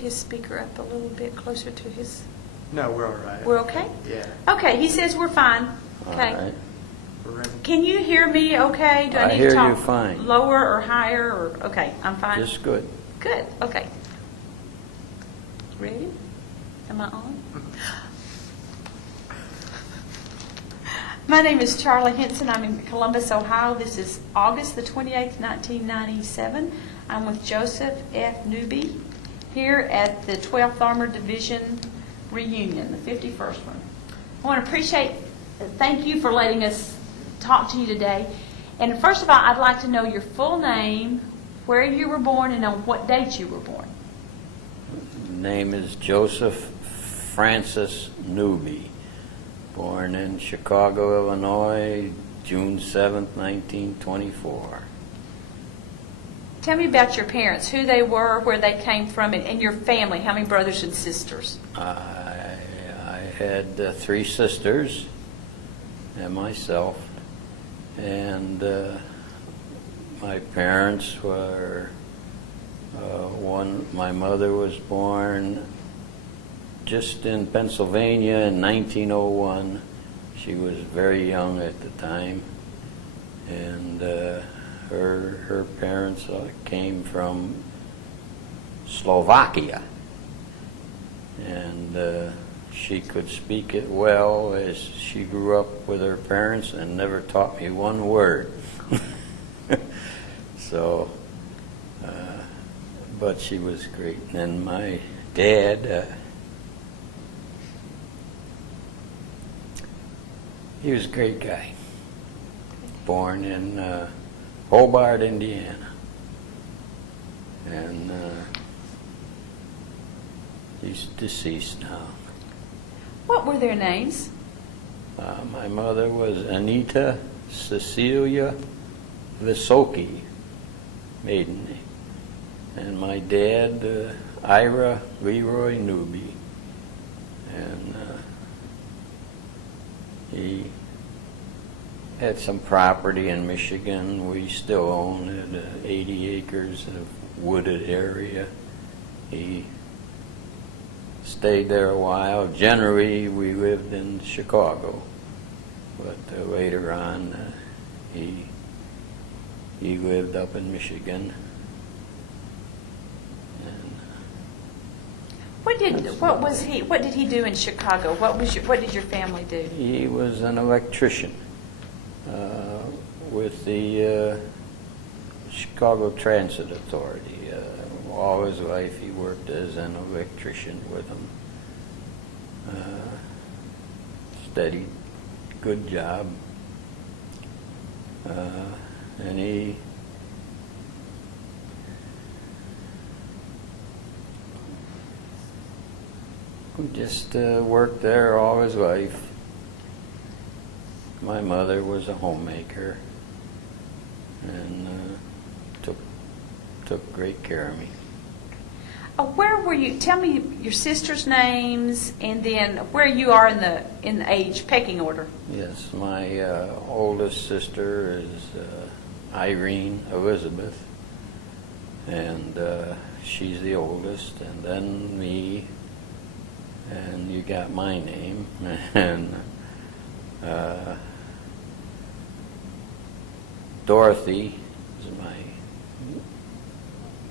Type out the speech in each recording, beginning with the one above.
His speaker up a little bit closer to his... No, we're all right. We're okay? Yeah. Okay, he says we're fine. Okay. All right. We're ready. Can you hear me okay? Do I I need hear to talk you fine. lower or higher? Or okay, I'm fine. Just good. Good, okay. Ready? Am I on? My name is Charlie Henson. I'm in Columbus, Ohio. This is August the 28th, 1997. I'm with Joseph F. Nubie here at the 12th Armored Division reunion, the 51st one. I want to thank you for letting us talk to you today. And first of all, I'd like to know your full name, where you were born, and on what date you were born. Name is Joseph Francis Nubie. Born in Chicago, Illinois, June 7th, 1924. Tell me about your parents, who they were, where they came from, and your family. How many brothers and sisters? I had 3 sisters and myself, and my parents were my mother was born just in Pennsylvania in 1901. She was very young at the time, and her parents came from Slovakia, and she could speak it well as she grew up with her parents and never taught me one word. So, but she was great. And my dad, he was a great guy. Born in Hobart, Indiana. And he's deceased now. What were their names? My mother was Anita Cecilia Visoki, maiden name. And my dad, Ira Leroy Nubie. And he had some property in Michigan. We still own it, 80 acres of wooded area. He stayed there a while. Generally, we lived in Chicago, but later on, he lived up in Michigan. What did he do in Chicago? What did your family do? He was an electrician with the Chicago Transit Authority. All his life he worked as an electrician with them. Steady, good job. And he just worked there all his life. My mother was a homemaker and took great care of me. Where were you? Tell me your sisters' names, and then where you are in the age pecking order. Yes, my oldest sister is Irene Elizabeth, and she's the oldest, and then me, and you got my name, and Dorothy is my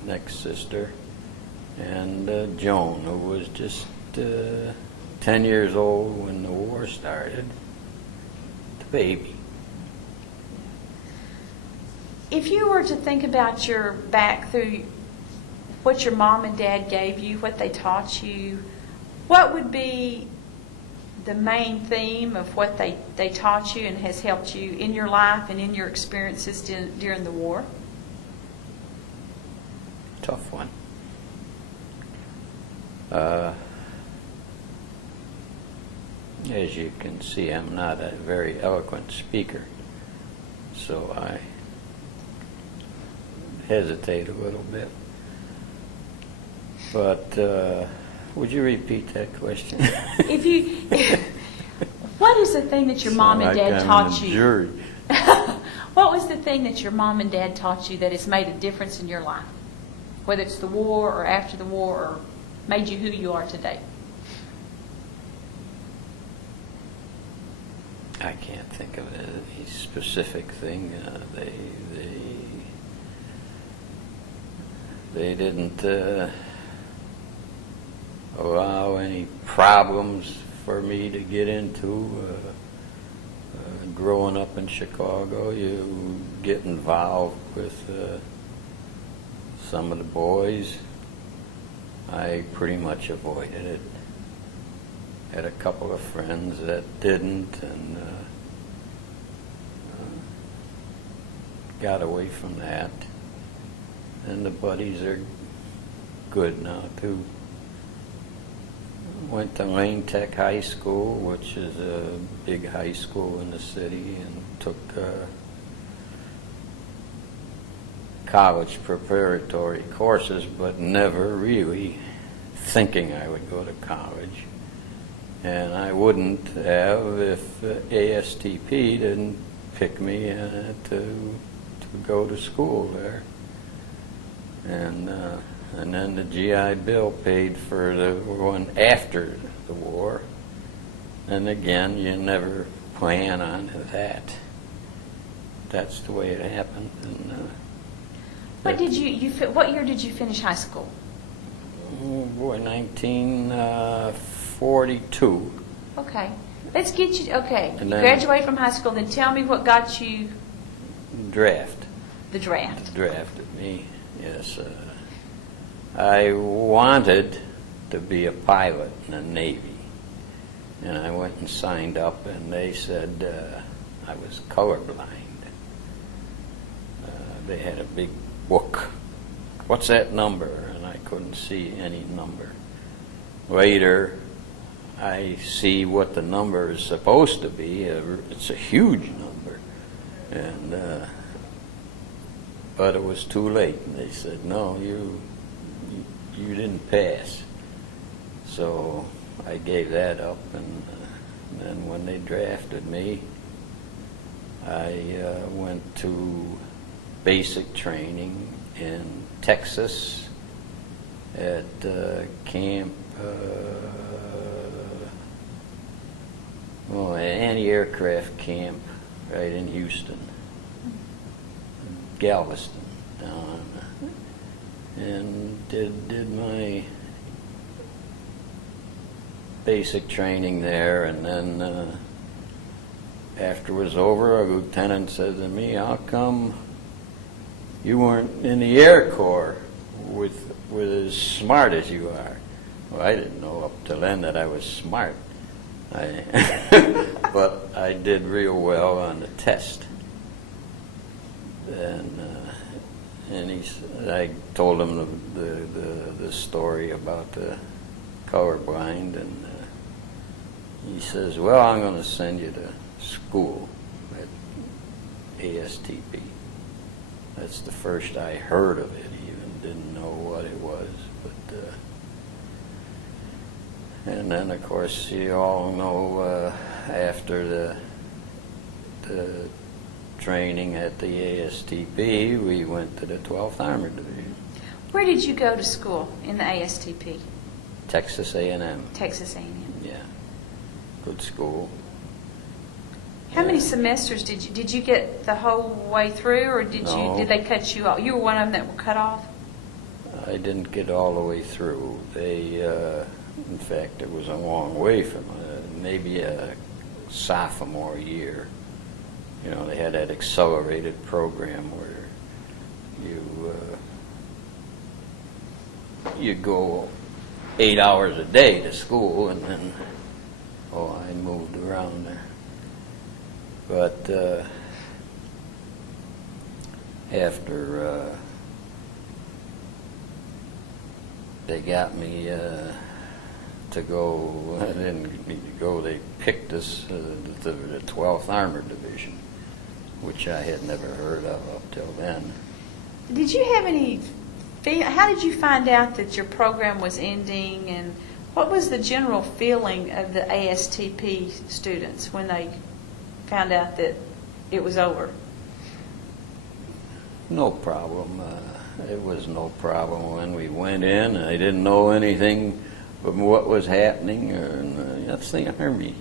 next sister, and Joan, who was just 10 years old when the war started, the baby. If you were to think about your back through what your mom and dad gave you, what they taught you, what would be the main theme of what they taught you and has helped you in your life and in your experiences during the war? Tough one. As you can see, I'm not a very eloquent speaker, so I hesitate a little bit. But would you repeat that question? What is the thing that your mom and dad taught you? Jury. What was the thing that your mom and dad taught you that has made a difference in your life? Whether it's the war or after the war or made you who you are today? I can't think of any specific thing. They didn't allow any problems for me to get into. Growing up in Chicago, you get involved with some of the boys. I pretty much avoided it. Had a couple of friends that didn't, and got away from that. And the buddies are good now too. Went to Lane Tech High School, which is a big high school in the city, and took college preparatory courses, but never really thinking I would go to college. And I wouldn't have if ASTP didn't pick me to go to school there. And then the GI Bill paid for the one after the war. And again, you never plan on that. That's the way it happened. And, What year did you finish high school? oh boy, 1942. Okay. Let's get you, okay. And You then- graduated from high school, then tell me what got you Draft. the draft. Drafted me, yes. I wanted to be a pilot in the Navy, and I went and signed up, and they said I was colorblind. They had a big book. What's that number? And I couldn't see any number. Later, I see what the number is supposed to be. It's a huge number, and but it was too late. And they said, "No, you didn't pass." So I gave that up, and then when they drafted me, I went to basic training in Texas at camp, anti-aircraft camp right in Houston, Galveston, down, and did my basic training there, and then after it was over, a lieutenant said to me, "How come you weren't in the Air Corps with as smart as you are?" Well, I didn't know up till then that I was smart. But I did real well on the test. And I told him the story about the colorblind, and he says, "Well, I'm going to send you to school at ASTP." That's the first I heard of it. Even didn't know what it was, but and then of course you all know after the training at the ASTP, we went to the 12th Armored Division. Where did you go to school in the ASTP? Texas A&M. Texas A&M. Yeah, good school. How Yeah. many semesters did you get the whole way through, or No. did they cut you off? You were one of them that were cut off? I didn't get all the way through. They, in fact, it was a long way from maybe a sophomore year. You know, they had that accelerated program where you go 8 hours a day to school, and then I moved around there. But after they got me to go, I didn't need to go, they picked us to the 12th Armored Division, which I had never heard of up till then. Did you have any how did you find out that your program was ending, and what was the general feeling of the ASTP students when they found out that it was over? No problem. it was no problem when we went in. I didn't know anything from what was happening, or that's the Army.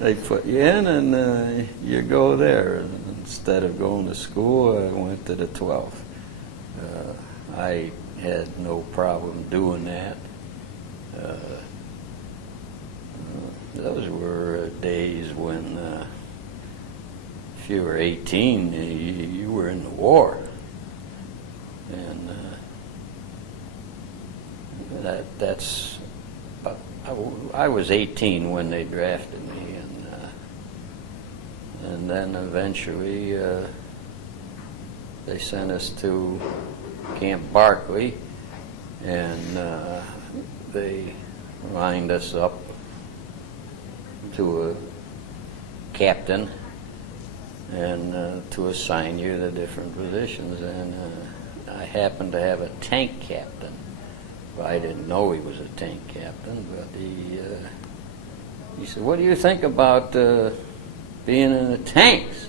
They put you in and you go there. And instead of going to school, I went to the 12th. I had no problem doing that. Those were days when if you were 18, you were in the war. And that's I was 18 when they drafted me, and then eventually they sent us to Camp Barkley, and they lined us up to a captain and to assign you to different positions. And I happened to have a tank captain. Well, I didn't know he was a tank captain, but he said, "What do you think about being in the tanks?"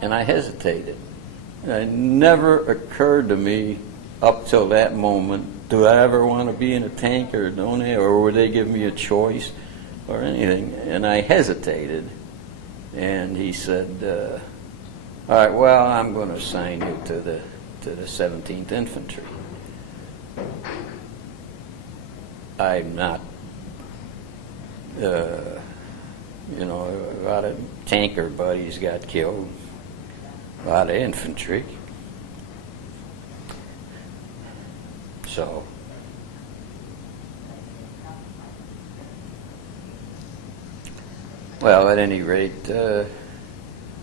And I hesitated. It never occurred to me up till that moment, do I ever want to be in a tank, or don't they, or would they give me a choice or anything? And I hesitated. And he said, "All right, well, I'm going to assign you to the 17th Infantry." I'm not, a lot of tanker buddies got killed, a lot of infantry. So, well, at any rate,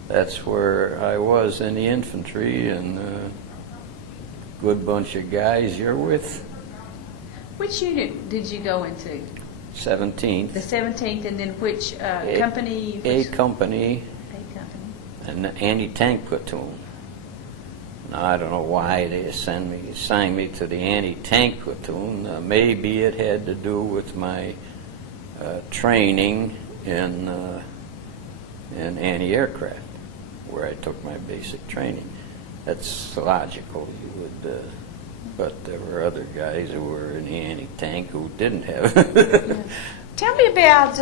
that's where I was in the infantry, and good bunch of guys you're with. Which unit did you go into? 17th. The 17th, and then which company? A company. A company. An anti-tank platoon. Now, I don't know why they assigned me to the anti-tank platoon. Maybe it had to do with my training in anti-aircraft, where I took my basic training. That's logical. You would, but there were other guys who were in the anti-tank who didn't have it. Tell me about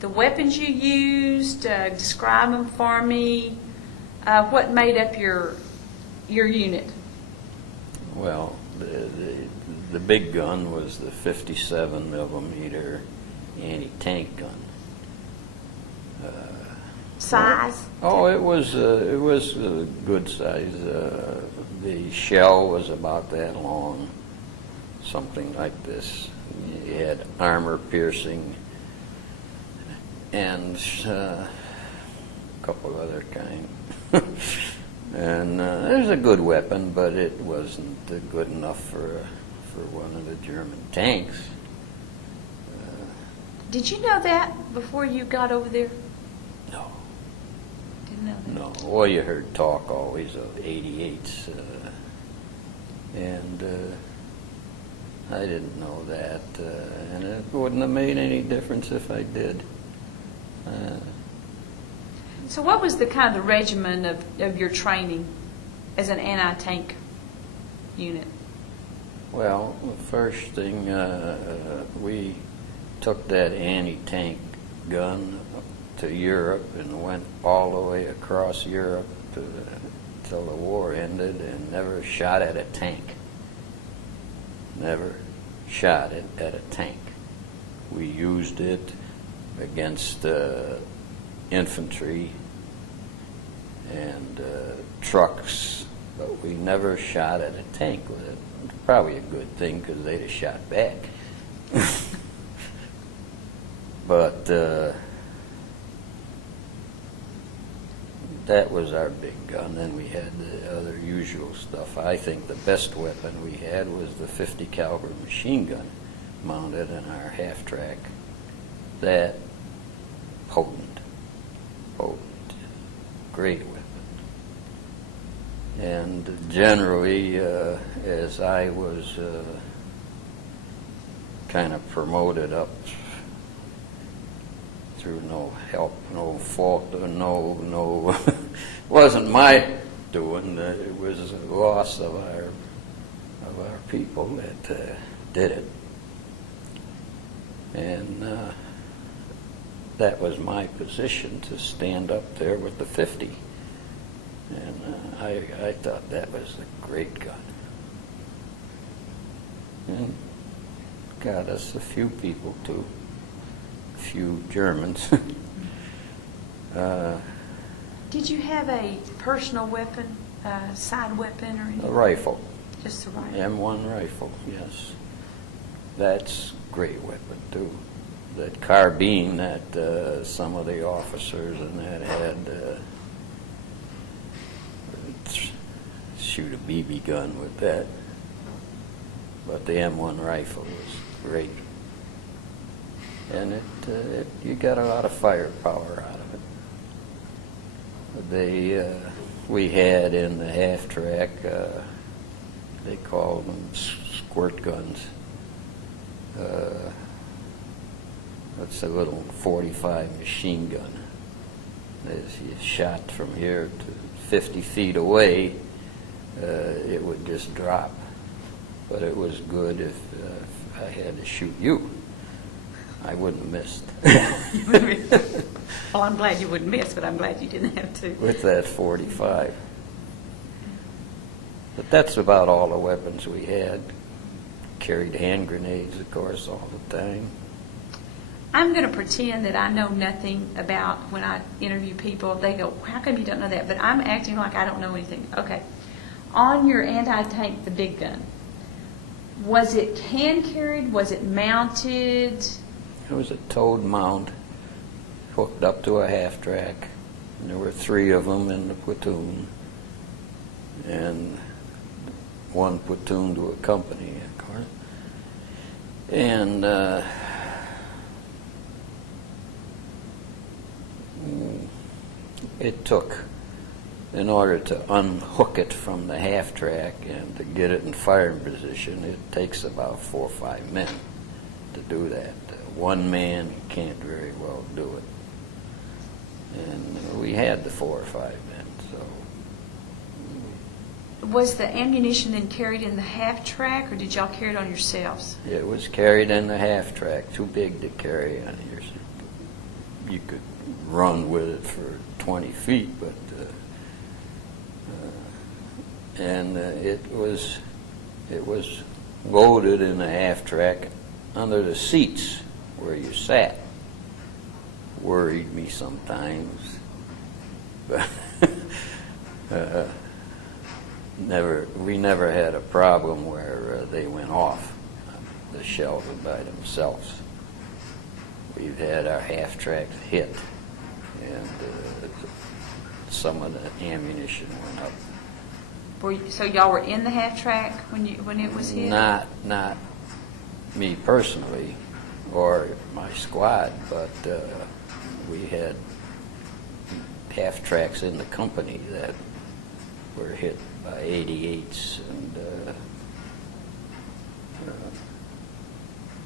the weapons you used. Describe them for me. What made up your unit? Well, the big gun was the 57 millimeter anti-tank gun. Size? Oh, it was a good size. The shell was about that long, something like this. You had armor piercing and a couple other kind. And it was a good weapon, but it wasn't good enough for one of the German tanks. Did you know that before you got over there? No. Didn't know that. No. Well, you heard talk always of 88s, and I didn't know that, and it wouldn't have made any difference if I did. So what was the kind of the regimen of your training as an anti-tank unit? Well, the first thing, we took that anti-tank gun to Europe and went all the way across Europe till the war ended, and never shot at a tank. Never shot it at a tank. We used it against infantry and trucks, but we never shot at a tank with it. Probably a good thing, because they'd have shot back. But that was our big gun. Then we had the other usual stuff. I think the best weapon we had was the 50 caliber machine gun mounted in our half-track. That potent, great weapon. And generally, as I was kind of promoted up through no help, no fault, no wasn't my doing. It was a loss of our people that did it, and that was my position, to stand up there with the 50. And I thought that was a great gun. And got us a few people too, a few Germans. Did you have a personal weapon, side weapon, or anything? A rifle. Just a rifle. M1 rifle, yes. That's a great weapon too. That carbine that some of the officers and that had, shoot a BB gun with that. But the M1 rifle was great. And you got a lot of firepower out of it. We had in the half-track, they called them squirt guns. That's a little 45 machine gun. As you shot from here to 50 feet away, it would just drop. But it was good if I had to shoot you. I wouldn't have missed. Well, I'm glad you wouldn't miss, but I'm glad you didn't have to. With that 45. But that's about all the weapons we had. Carried hand grenades, of course, all the time. I'm going to pretend that I know nothing about, when I interview people, they go, how come you don't know that? But I'm acting like I don't know anything. Okay. On your anti-tank, the big gun, was it hand-carried? Was it mounted? It was a towed mount hooked up to a half-track. And there were 3 of them in the platoon. And one platoon to a company, of course. And it took, in order to unhook it from the half-track and to get it in firing position, it takes about 4 or 5 men to do that. One man can't very well do it. And we had the 4 or 5 men, so. Was the ammunition then carried in the half-track, or did y'all carry it on yourselves? It was carried in the half-track, too big to carry on yours. You could run with it for 20 feet, but it was loaded in the half-track under the seats where you sat. Worried me sometimes, but we never had a problem where they went off the shelves by themselves. We've had our half-tracks hit, and some of the ammunition went up. So y'all were in the half-track when it was hit? Not me personally or my squad, but we had half-tracks in the company that were hit by 88s and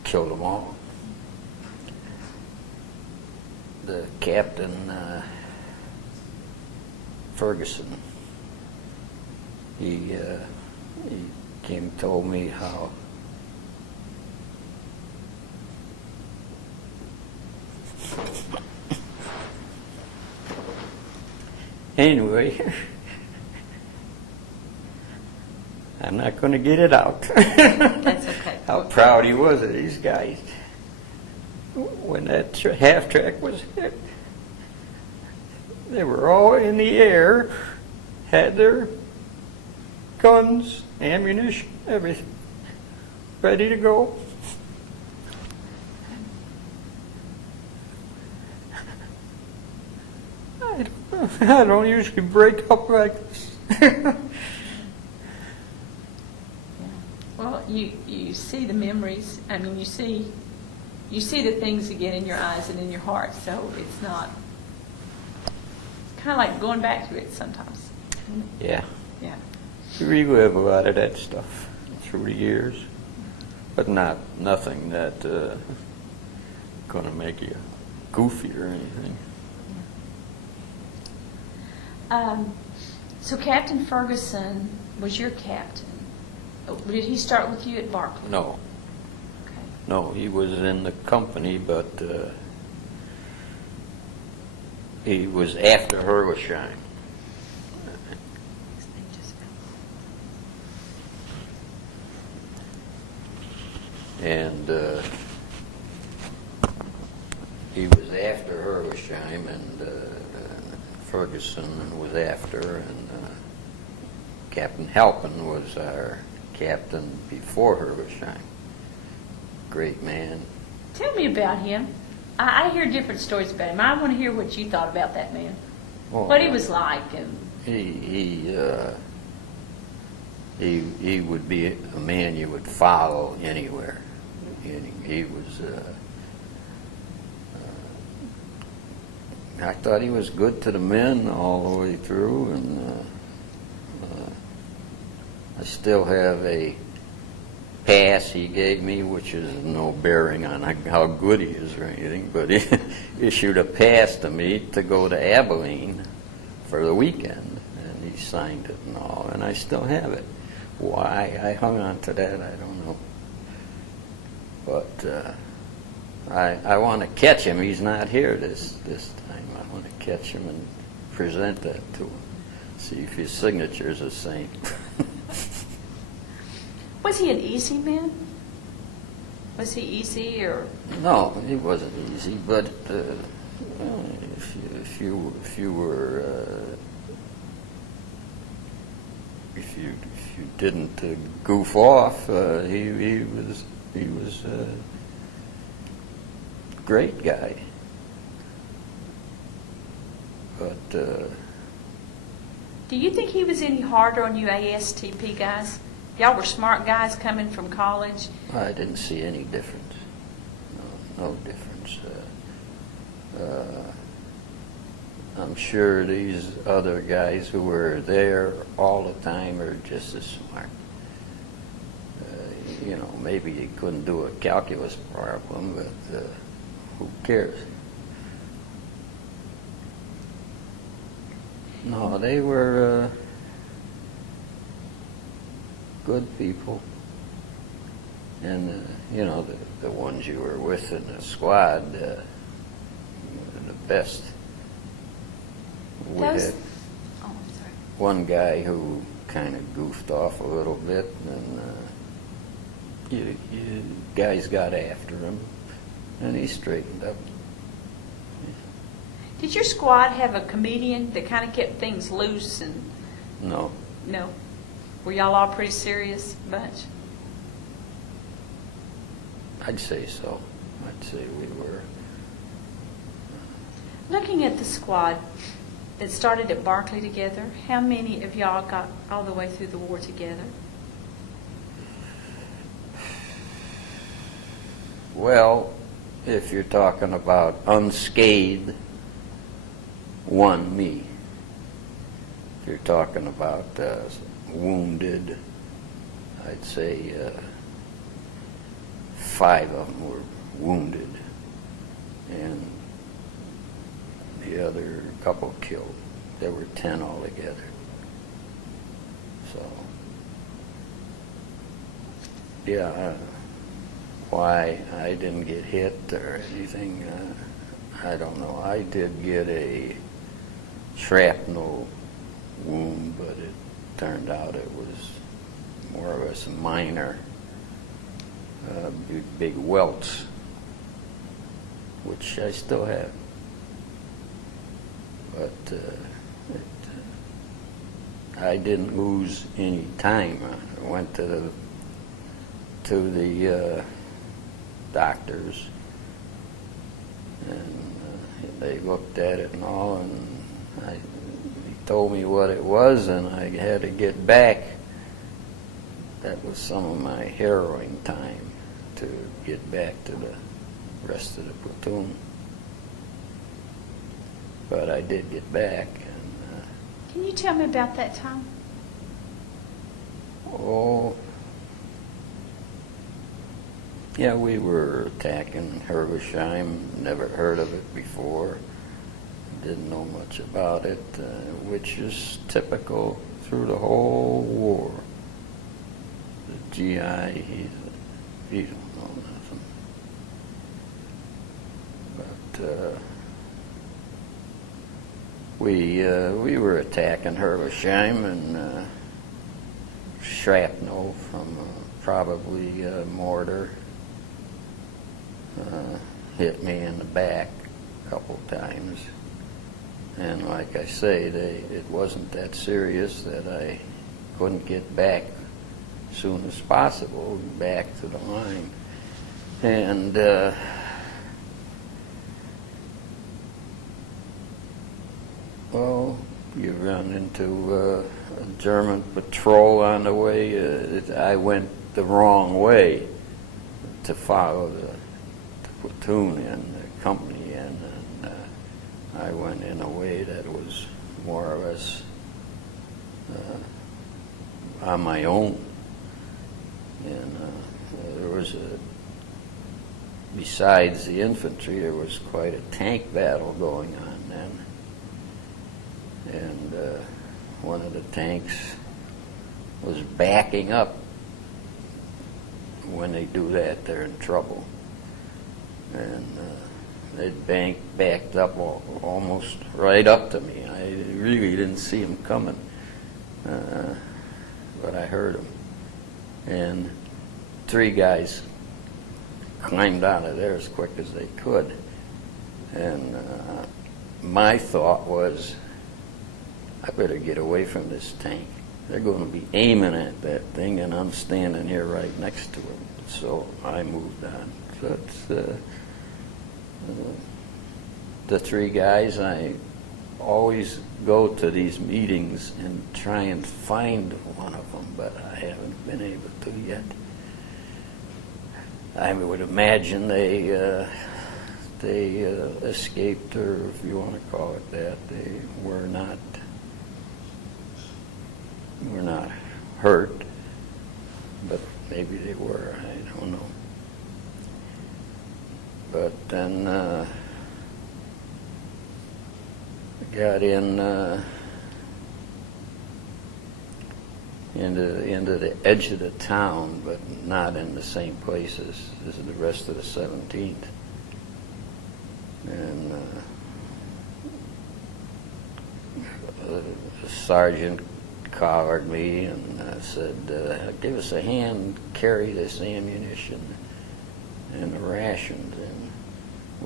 killed them all. The captain, Ferguson, he came and told me how anyway, I'm not going to get it out. That's okay. How proud he was of these guys. When that half-track was hit, they were all in the air, had their guns, ammunition, everything, ready to go. I don't usually break up like this. Well, you see the memories. I mean, you see the things again in your eyes and in your heart. So it's not. It's kind of like going back to it sometimes. Yeah. Yeah. You relive a lot of that stuff through the years, but nothing that going to make you goofy or anything. So Captain Ferguson was your captain. Did he start with you at Barclay? No, Okay. no, he was in the company, but he was after Hergeshheim. And he was after Hergeshheim, and Ferguson was after, and Captain Halpin was our captain before Hergeshheim. Great man. Tell me about him. I hear different stories about him. I want to hear what you thought about that man. Well, What he was like. And he would be a man you would follow anywhere. He was. I thought he was good to the men all the way through, and I still have a pass he gave me, which is no bearing on how good he is or anything, but he issued a pass to me to go to Abilene for the weekend, and he signed it and all, and I still have it. Why I hung on to that, I don't know. But I want to catch him. He's not here this time. I want to catch him and present that to him. See if his signature is the same. was he an easy man? Was he easy or? No, he wasn't easy. But well, if you didn't goof off, he was a great guy. But Do you think he was any harder on you ASTP guys? Y'all were smart guys coming from college. I didn't see any difference. No difference. I'm sure these other guys who were there all the time are just as smart. Maybe he couldn't do a calculus problem, but who cares? No, they were good people. And, the ones you were with in the squad, were the best. We Those- had Oh, I'm sorry. one guy who kind of goofed off a little bit, and you guys got after him, and he straightened up. Did your squad have a comedian that kind of kept things loose and No, no? Were y'all all pretty serious bunch? I'd say so. I'd say we were. Looking at the squad that started at Barclay together, how many of y'all got all the way through the war together? Well, if you're talking about unscathed, one, me. If you're talking about wounded, I'd say 5 of them were wounded, and the other couple killed. There were 10 altogether. So, yeah, why I didn't get hit or anything, I don't know. I did get a shrapnel wound, but it turned out it was more or less minor. Big welts, which I still have. But I didn't lose any time. I went to the doctors, and they looked at it and all, and he told me what it was, and I had to get back. That was some of my harrowing time, to get back to the rest of the platoon. But I did get back, and Can you tell me about that time? Yeah, we were attacking Hergeshheim. Never heard of it before. didn't know much about it, which is typical through the whole war. The GI, he don't know nothing. But we were attacking Herlesheim, and shrapnel from probably a mortar hit me in the back a couple times. And like I say, it wasn't that serious that I couldn't get back as soon as possible, back to the line. And well, you run into a German patrol on the way. I went the wrong way to follow the platoon in, the company in, and I went in a way that was more or less on my own. And there was besides the infantry, there was quite a tank battle going on then. And one of the tanks was backing up. When they do that, they're in trouble. And they backed up almost right up to me. I really didn't see them coming, but I heard them. And 3 guys climbed out of there as quick as they could. And my thought was, I better get away from this tank. They're going to be aiming at that thing, and I'm standing here right next to them. So I moved on. So it's the 3 guys. I always go to these meetings and try and find one of them, but I haven't been able to yet. I would imagine they escaped, or if you want to call it that, they were not hurt, but maybe they were. I don't know. But then I got into the edge of the town, but not in the same places as the rest of the 17th. And the sergeant collared me and said, give us a hand, carry this ammunition and the rations, in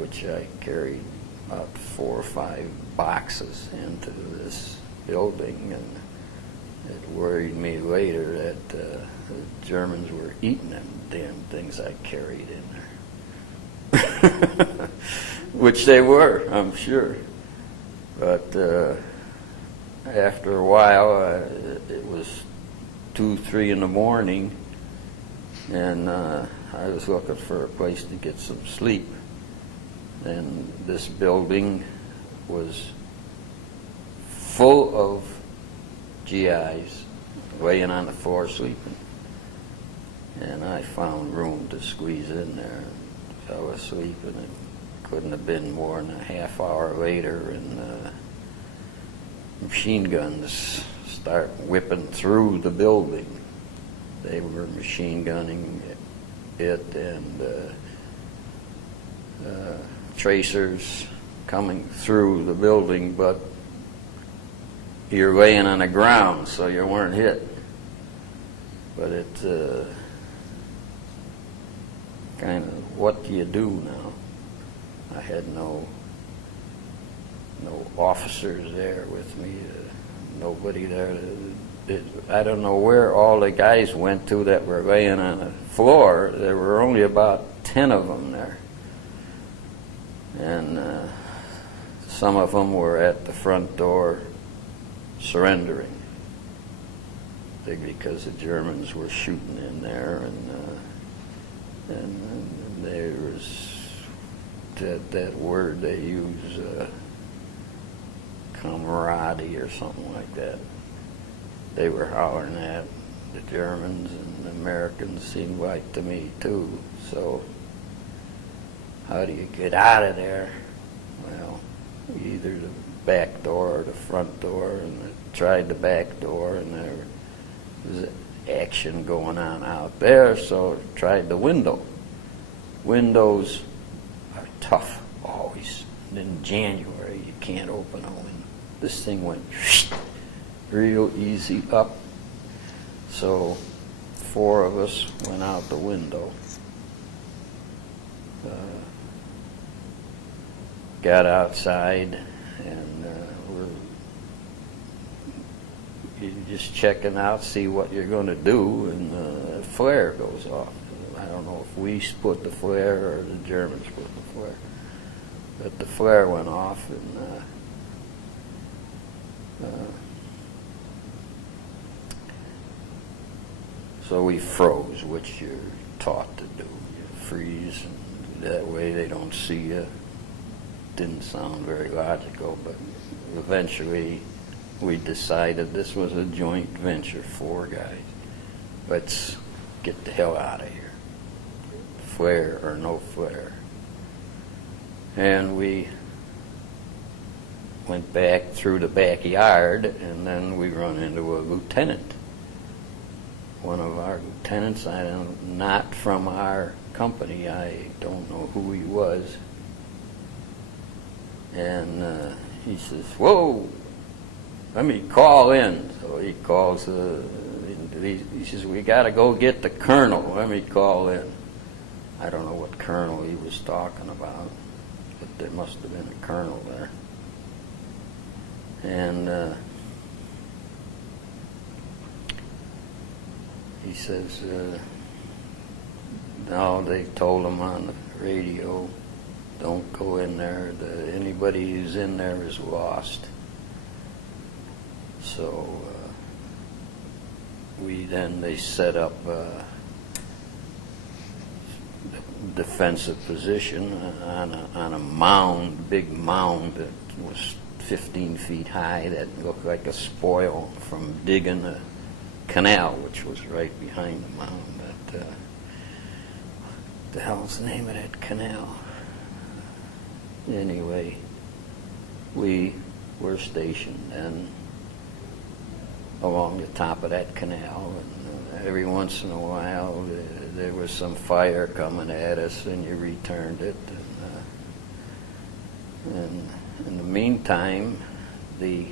which I carried about 4 or 5 boxes into this building. And it worried me later that the Germans were eating them damn things I carried in there. Which they were, I'm sure. But after a while, it was 2, 3 in the morning, and I was looking for a place to get some sleep. And this building was full of GIs laying on the floor sleeping. And I found room to squeeze in there and fell asleep, and it couldn't have been more than a half hour later, and machine guns start whipping through the building. They were machine gunning it, and tracers coming through the building, but you're laying on the ground, so you weren't hit. But it's kind of, what do you do now? I had no officers there with me, nobody there. I don't know where all the guys went to that were laying on the floor. There were only about 10 of them there. And some of them were at the front door surrendering, because the Germans were shooting in there, and there was that word they use, camaraderie or something like that. They were hollering at the Germans, and the Americans seemed like to me too. So how do you get out of there? Well, either the back door or the front door, and I tried the back door, and there was action going on out there, so I tried the window. Windows are tough always. And in January, you can't open a window. This thing went real easy up. So 4 of us went out the window. Got outside, and you're just checking out, see what you're going to do, and the flare goes off. I don't know if we put the flare or the Germans put the flare, but the flare went off, and so we froze, which you're taught to do. You freeze, and that way they don't see you. Didn't sound very logical, but eventually we decided this was a joint venture, 4 guys. Let's get the hell out of here, flare or no flare. And we went back through the backyard, and then we run into a lieutenant. One of our lieutenants, not from our company, I don't know who he was. And he says, "Whoa, let me call in." So he calls, he says, "We got to go get the colonel. Let me call in." I don't know what colonel he was talking about, but there must have been a colonel there. And he says, no, they told him on the radio, don't go in there. Anybody who's in there is lost. So they set up a defensive position on a mound, big mound that was 15 feet high, that looked like a spoil from digging a canal, which was right behind the mound. What the hell's the name of that canal? Anyway, we were stationed then along the top of that canal, and every once in a while there was some fire coming at us, and you returned it. And in the meantime, the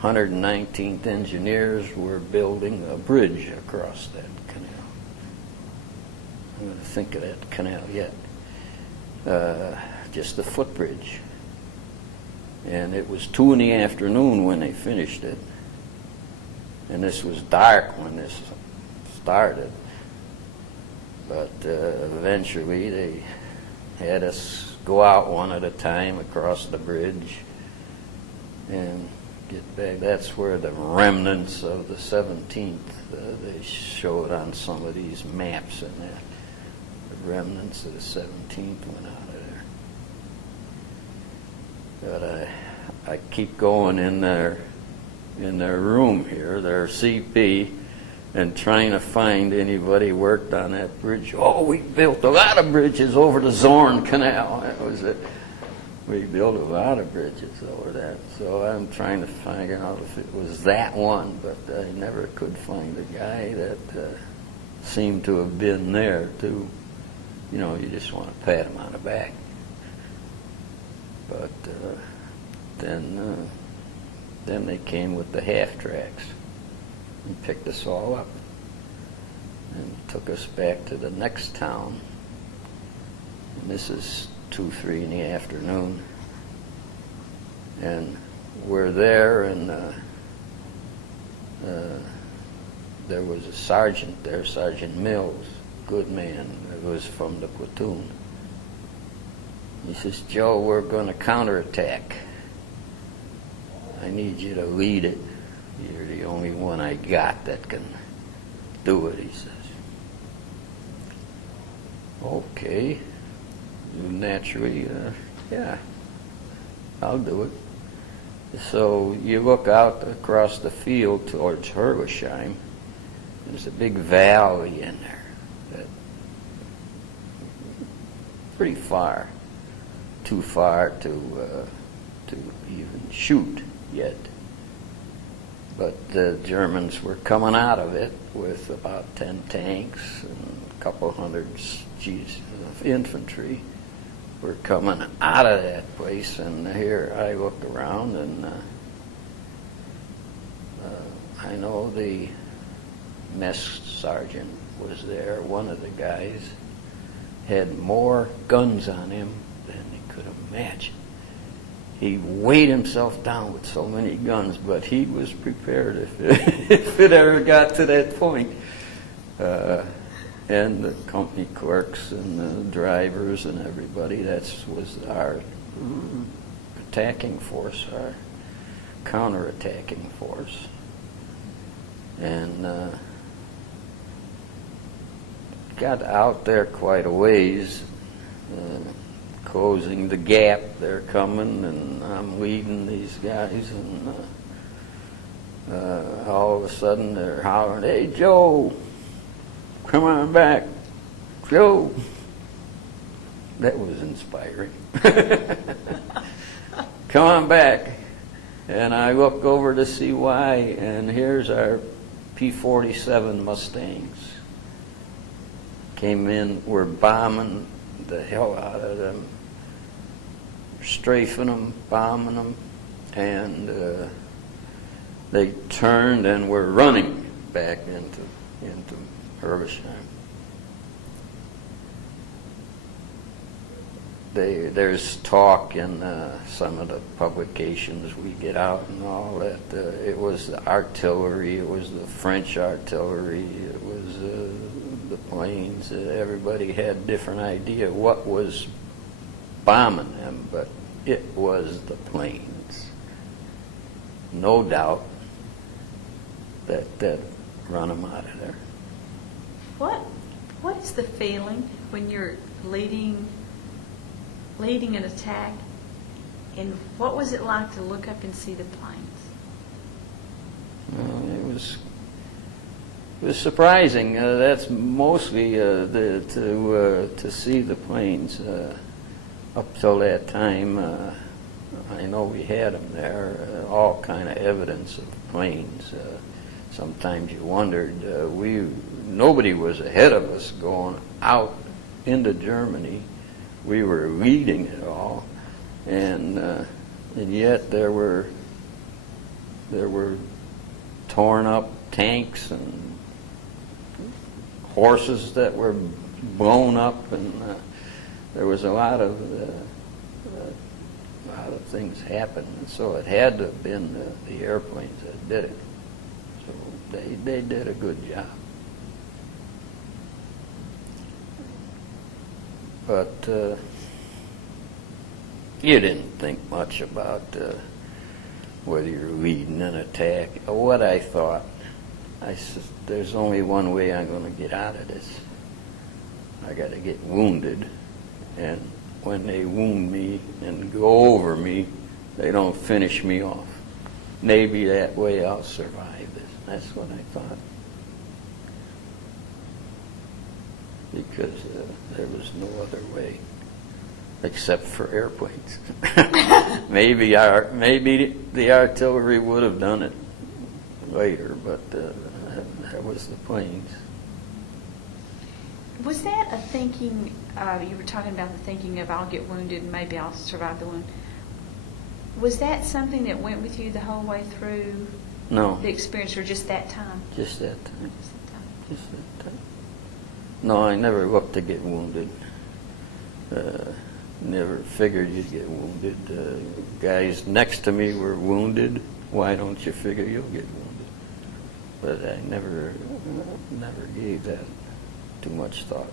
119th Engineers were building a bridge across that canal. I'm going to think of that canal yet. Just a footbridge. And it was 2 in the afternoon when they finished it. And this was dark when this started. But eventually they had us go out one at a time across the bridge and get back. That's where the remnants of the 17th, they show it on some of these maps, and the remnants of the 17th went out of there. But I keep going in their room here, their CP, and trying to find anybody worked on that bridge. Oh, we built a lot of bridges over the Zorn Canal. That was it. We built a lot of bridges over that. So I'm trying to figure out if it was that one, but I never could find the guy that seemed to have been there too. You know, you just want to pat him on the back. But then they came with the half tracks and picked us all up and took us back to the next town. And this is 2, 3 in the afternoon, and we're there, and there was a sergeant there, Sergeant Mills, good man. It was from the platoon. He says, "Joe, we're going to counterattack. I need you to lead it. You're the only one I got that can do it," he says. Okay. Naturally, yeah, I'll do it. So you look out across the field towards Herlesheim. There's a big valley in there, pretty far too far to even shoot yet. But the Germans were coming out of it with about 10 tanks and a couple hundred of infantry. Were coming out of that place, and here I look around, and I know the mess sergeant was there. One of the guys had more guns on him than he could imagine. He weighed himself down with so many guns, but he was prepared if it ever got to that point. And the company clerks and the drivers and everybody, that was our attacking force, our counterattacking force. And got out there quite a ways, closing the gap. They're coming, and I'm leading these guys, and all of a sudden they're hollering, "Hey, Joe, come on back, Joe." That was inspiring. Come on back. And I look over to see why, and here's our P-47 Mustangs. Came in, we're bombing the hell out of them, strafing them, bombing them, and they turned and were running back into Herbesheim. There's talk in some of the publications we get out and all that. It was the artillery, it was the French artillery, it was the planes. Everybody had a different idea what was bombing them, but it was the planes. No doubt that run them out of there. What is the feeling when you're leading an attack, and what was it like to look up and see the planes? Well, it was surprising. That's mostly to see the planes. Up till that time, I know we had them there, all kind of evidence of planes. Sometimes you wondered, nobody was ahead of us going out into Germany. We were leading it all, and yet there were torn up tanks and horses that were blown up, and there was a lot of things happening. And so it had to have been the airplanes that did it. So they did a good job. But you didn't think much about whether you're leading an attack. What I thought, I said, there's only one way I'm going to get out of this. I got to get wounded, and when they wound me and go over me, they don't finish me off. Maybe that way I'll survive this. That's what I thought. Because there was no other way except for airplanes. Maybe the artillery would have done it later, but that was the planes. Was that a thinking, you were talking about the thinking of I'll get wounded and maybe I'll survive the wound. Was that something that went with you the whole way through No. the experience, or just that time? Just that time. Just that time. Just that time. No, I never looked to get wounded. Never figured you'd get wounded. Guys next to me were wounded. Why don't you figure you'll get wounded? But I never gave that too much thought.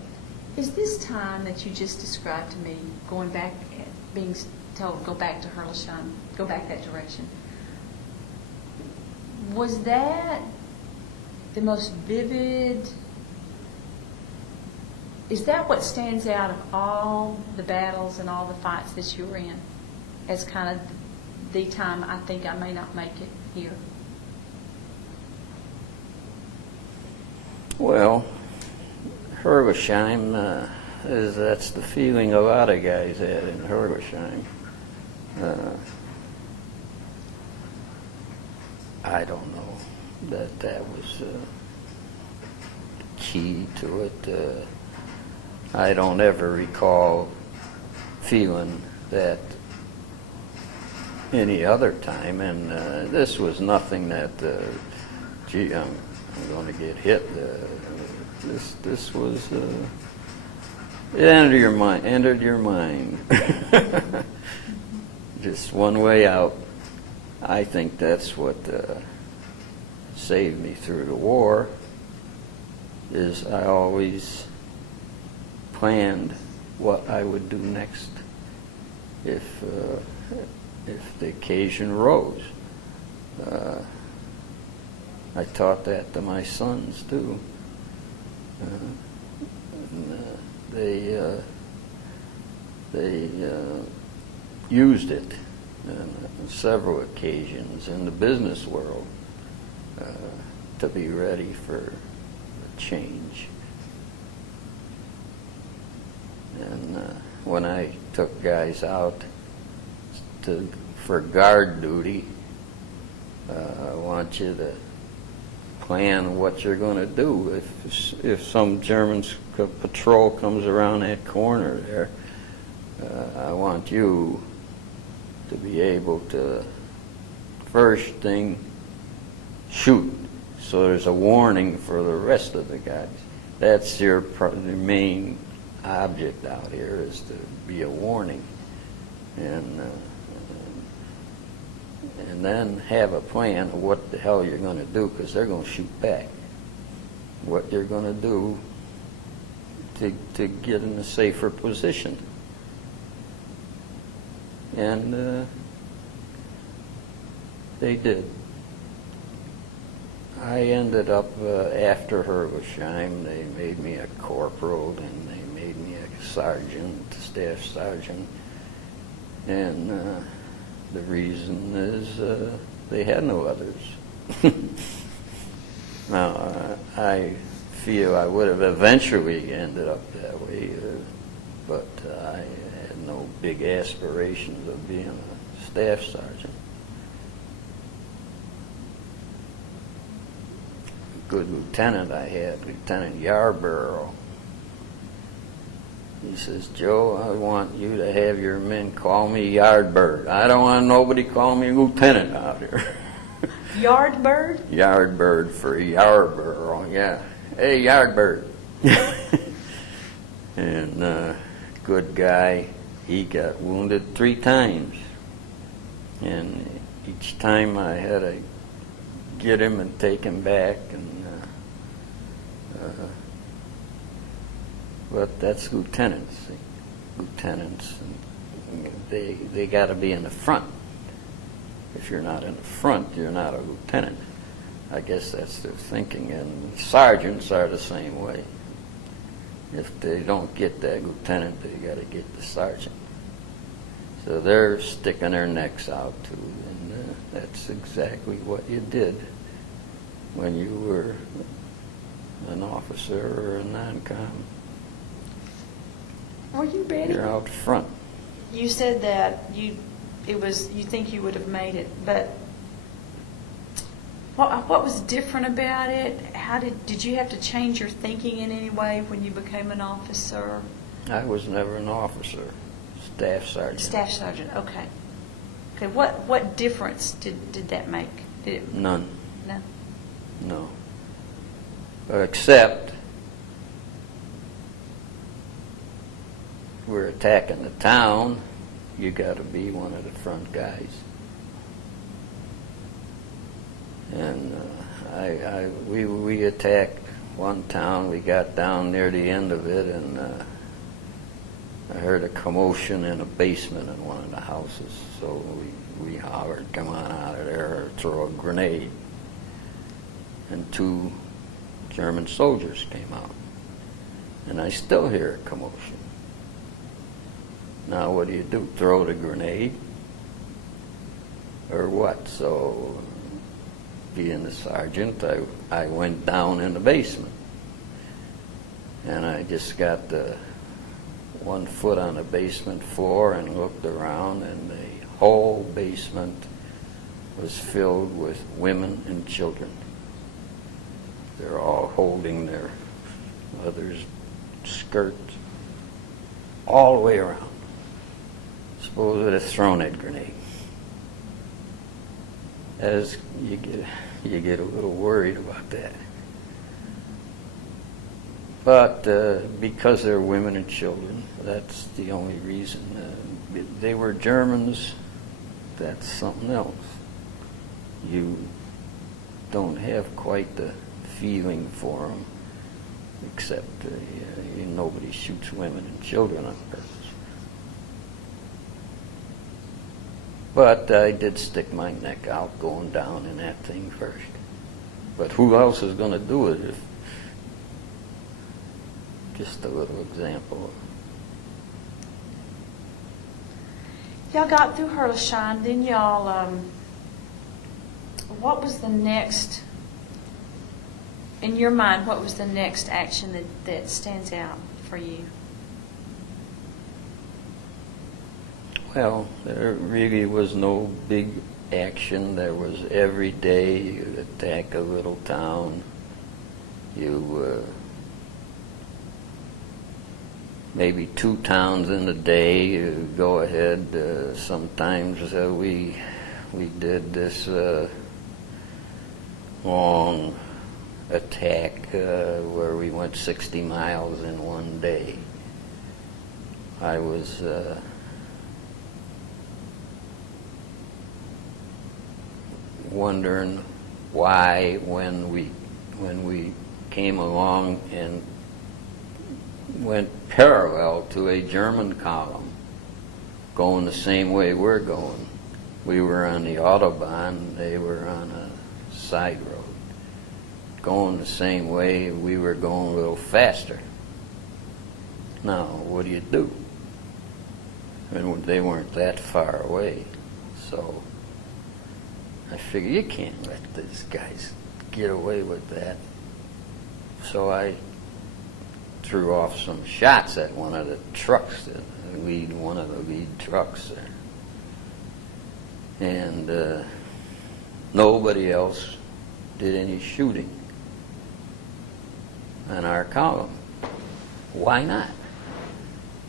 Is this time that you just described to me, going back, being told go back to Herlesheim, go back that direction, was that the most vivid? Is that what stands out of all the battles and all the fights that you were in as kind of the time I think I may not make it here? Well, Herlesheim, that's the feeling a lot of guys had in Hergeshheim. I don't know that was key to it. I don't ever recall feeling that any other time, and this was nothing that, gee, I'm going to get hit. This was, it entered your mind. Just one way out. I think that's what saved me through the war, is I always planned what I would do next if the occasion rose. I taught that to my sons too. They used it on several occasions in the business world to be ready for a change. And when I took guys out for guard duty, I want you to plan what you're going to do. If some German patrol comes around that corner there, I want you to be able to, first thing, shoot. So there's a warning for the rest of the guys. That's your main object out here, is to be a warning. And then have a plan of what the hell you're going to do, because they're going to shoot back. What you're going to do to get in a safer position. And they did. I ended up, after Hergeshheim, they made me a corporal, and they made me a sergeant, staff sergeant. And the reason is they had no others. Now, I feel I would have eventually ended up that way, but I had no big aspirations of being a staff sergeant. Good lieutenant I had, Lieutenant Yarborough. He says, "Joe, I want you to have your men call me Yardbird. I don't want nobody call me Lieutenant out here." Yardbird? Yardbird for Yarborough, yeah. Hey, Yardbird. And good guy, he got wounded 3 times. And each time I had to get him and take him back. But that's lieutenants. Lieutenants, they got to be in the front. If you're not in the front, you're not a lieutenant. I guess that's their thinking. And sergeants are the same way. If they don't get that lieutenant, they got to get the sergeant. So they're sticking their necks out too, and that's exactly what you did when you were an officer or a non-com. Were you ready? You're out front. You said that you think you would have made it, but what was different about it? How did you have to change your thinking in any way when you became an officer? I was never an officer. Staff sergeant. Staff sergeant. Okay. Okay. What difference did that make? None. No. No. Except we're attacking the town, you got to be one of the front guys. And we attacked one town. We got down near the end of it, and I heard a commotion in a basement in one of the houses. So we hollered, "Come on out of there, or throw a grenade." And 2 German soldiers came out. And I still hear a commotion. Now what do? Throw the grenade? Or what? So, being the sergeant, I went down in the basement. And I just got the one foot on the basement floor and looked around, and the whole basement was filled with women and children. They're all holding their mother's skirts all the way around. Suppose it had thrown that grenade. As you get a little worried about that. But because they're women and children, that's the only reason. They were Germans, that's something else. You don't have quite the feeling for them, except nobody shoots women and children on purpose. But I did stick my neck out going down in that thing first. But who else is going to do it? Just a little example. Y'all got through Herleshine, then y'all, what was the next, in your mind, what was the next action that stands out for you? Well, there really was no big action. There was every day you attack a little town. You maybe 2 towns in a day. You go ahead. Sometimes we did this long attack where we went 60 miles in one day. I was wondering why when we came along and went parallel to a German column going the same way we're going. We were on the Autobahn, they were on a side road. Going the same way, we were going a little faster. Now, what do? I mean, they weren't that far away, so I figure you can't let these guys get away with that. So I threw off some shots at one of the trucks, one of the lead trucks there. And nobody else did any shooting on our column. Why not?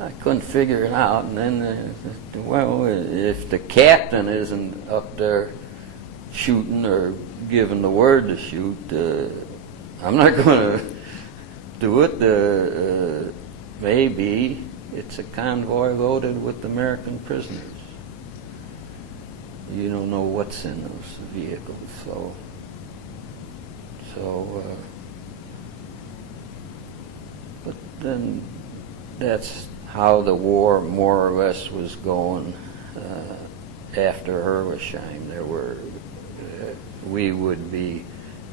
I couldn't figure it out. And then, well, if the captain isn't up there shooting or giving the word to shoot, I'm not going to do it. Maybe it's a convoy loaded with American prisoners. You don't know what's in those vehicles, so but then that's how the war more or less was going after Herleshine. There were we would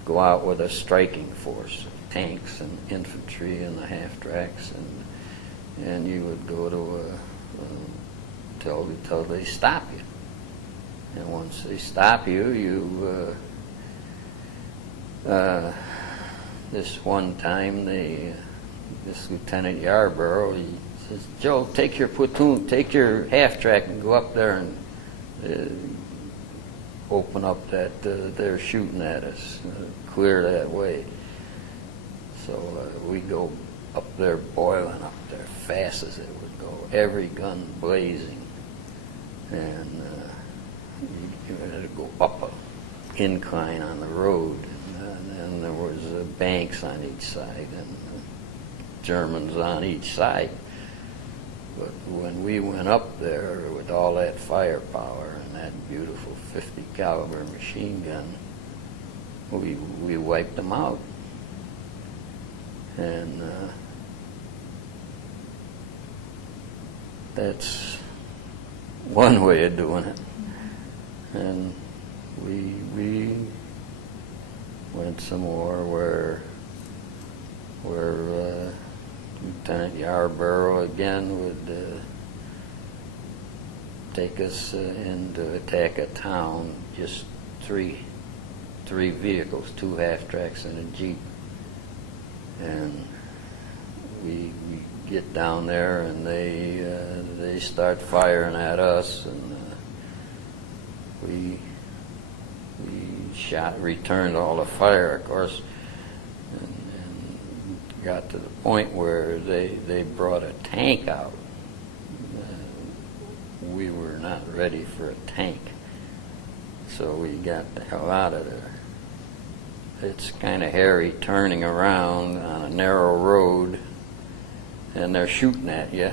go out with a striking force of tanks and infantry and the half-tracks, and you would go to till they stop you. And once they stop you, this one time, this Lieutenant Yarborough, he says, "Joe, take your platoon, take your half-track and go up there and open up that, they're shooting at us, clear that way." So we go up there, boiling up there, fast as it would go, every gun blazing. And you had to go up an incline on the road, and there was banks on each side, and Germans on each side. But when we went up there with all that firepower and that beautiful 50 caliber machine gun, we wiped them out. And that's one way of doing it. And we went some more where Lieutenant Yarborough again would take us in to attack a town, just three vehicles, 2 half-tracks and a Jeep. And we get down there, and they start firing at us, and we returned all the fire, of course, and got to the point where they brought a tank out. We were not ready for a tank, so we got the hell out of there. It's kind of hairy turning around on a narrow road, and they're shooting at you,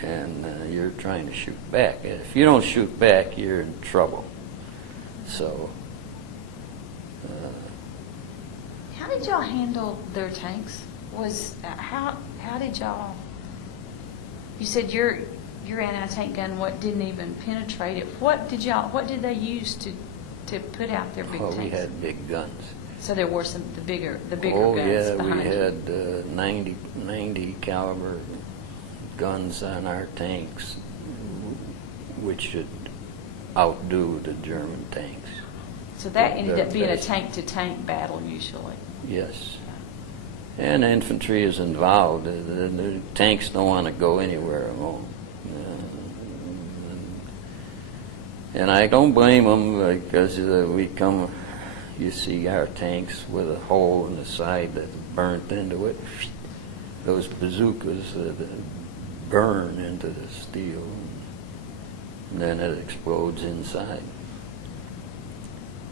and you're trying to shoot back. If you don't shoot back, you're in trouble. So How did y'all handle their tanks? How did y'all? You said your anti-tank gun didn't even penetrate it. What did they use to put out their big tanks? we had big guns. So there were the bigger guns Yeah, behind we you. had 90 caliber guns on our tanks, which should outdo the German tanks. So that ended They're up being a best. tank-to-tank battle usually. Yes. And infantry is involved. The tanks don't want to go anywhere alone. And I don't blame them, because you see our tanks with a hole in the side that's burnt into it. Those bazookas burn into the steel, and then it explodes inside.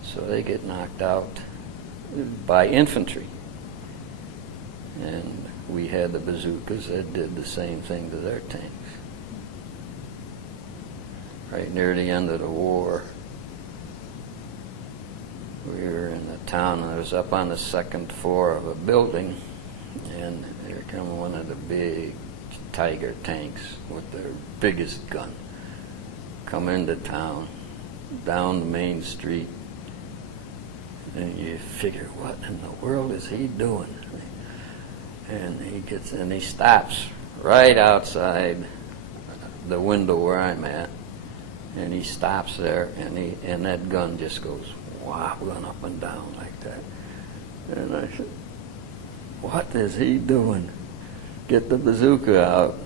So they get knocked out by infantry. And we had the bazookas that did the same thing to their tanks. Right near the end of the war, we were in a town that was up on the second floor of a building, and here come one of the big Tiger tanks with their biggest gun. Come into town, down the main street, and you figure, what in the world is he doing? And he stops right outside the window where I'm at, and he stops there, and that gun just goes wobbling up and down like that. And I said, what is he doing? Get the bazooka out.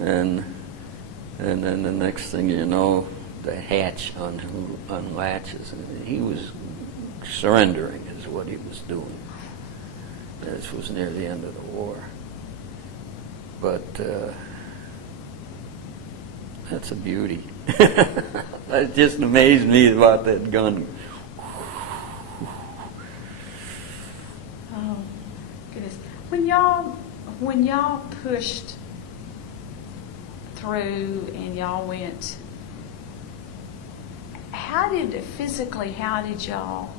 And then the next thing you know, the hatch unlatches, and he was surrendering is what he was doing. This was near the end of the war. But that's a beauty. That just amazed me about that gun. Oh, goodness. When y'all pushed through and y'all went, how did y'all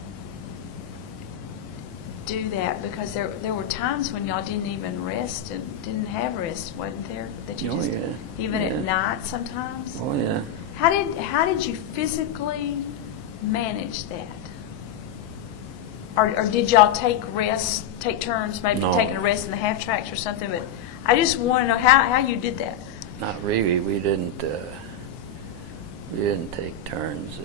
do that? Because there were times when y'all didn't even rest and didn't have rest, wasn't there? That you just, Yeah. even Yeah. at night sometimes? Oh, yeah. How did you physically manage that? Or did y'all take turns, maybe No. taking a rest in the half tracks or something? But I just want to know how you did that. Not really. We didn't take turns.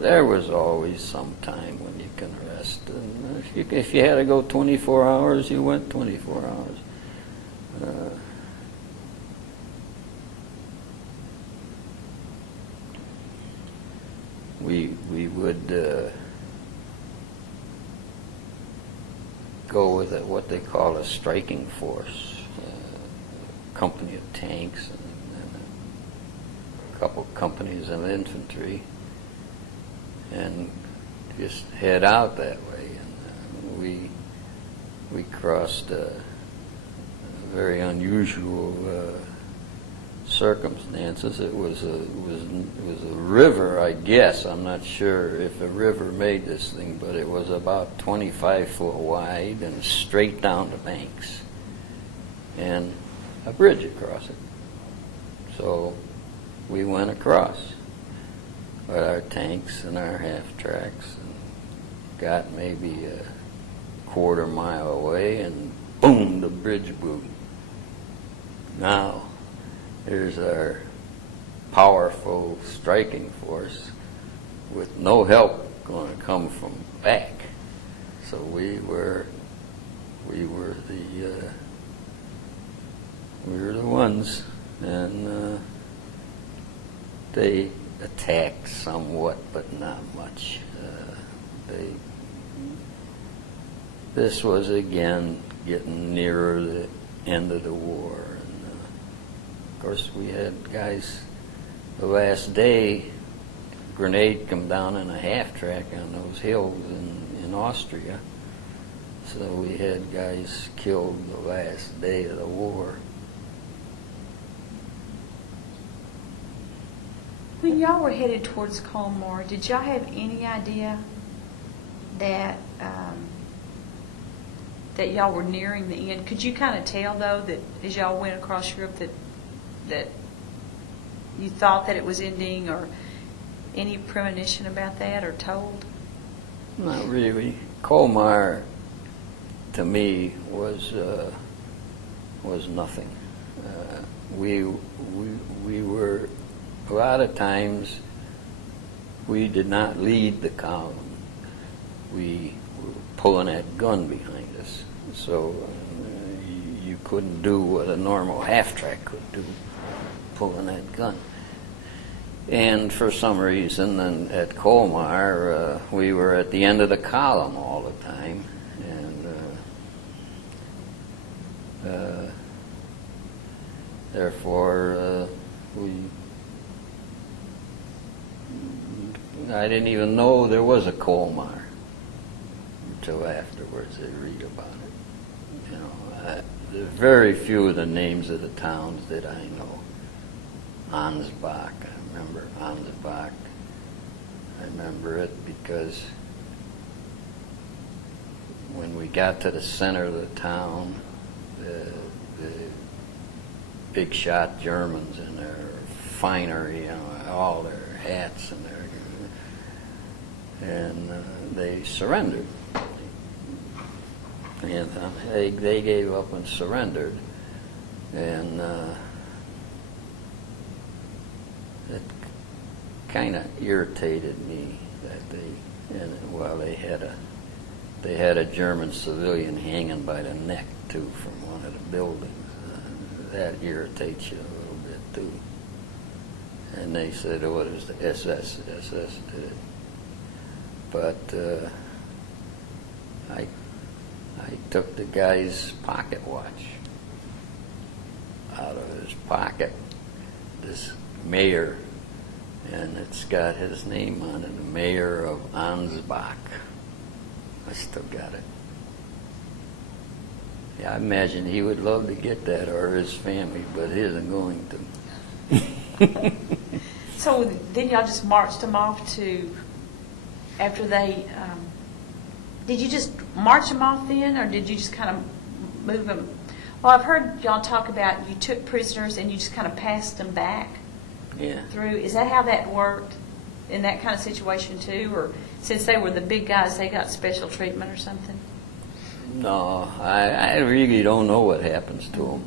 There was always some time when you can rest. And if you had to go 24 hours, you went 24 hours. We would go with what they call a striking force, a company of tanks and a couple companies of infantry, and just head out that way. And we crossed very unusual circumstances. It was a river, I guess. I'm not sure if a river made this thing, but it was about 25 foot wide and straight down the banks, and a bridge across it. So we went across with our tanks and our half tracks and got maybe a quarter mile away, and boom, the bridge blew. Now here's our powerful striking force with no help going to come from back. So we we were the ones, and they attacked somewhat, but not much. This was again getting nearer the end of the war, and of course we had guys. The last day, grenade come down in a half track on those hills in Austria. So we had guys killed the last day of the war. When y'all were headed towards Colmar, did y'all have any idea that that y'all were nearing the end? Could you kind of tell, though, that as y'all went across Europe that you thought that it was ending, or any premonition about that, or told? Not really. Colmar, to me, was nothing. We were, a lot of times, we did not lead the column. We were pulling that gun behind us. So you couldn't do what a normal half-track could do, pulling that gun. And for some reason, then at Colmar, we were at the end of the column all the time, and therefore I didn't even know there was a Colmar until afterwards. I read about it. You know, there's very few of the names of the towns that I know. Ansbach. I remember Ansbach. I remember it because when we got to the center of the town, the big shot Germans in their finery, you know, all their hats and they surrendered. And they gave up and surrendered, and it kind of irritated me that they had a German civilian hanging by the neck too from one of the buildings. That irritates you a little bit too. And they said, "Oh, it was the SS. SS did it." But I took the guy's pocket watch out of his pocket, this mayor, and it's got his name on it, the mayor of Ansbach. I still got it. Yeah, I imagine he would love to get that, or his family, but he isn't going to. So then y'all just marched them off to, after they, did you just march them off then, or did you just kind of move them? Well, I've heard y'all talk about you took prisoners and you just kind of passed them back through. Is that how that worked in that kind of situation too? Or since they were the big guys, they got special treatment or something? No, I really don't know what happens to them.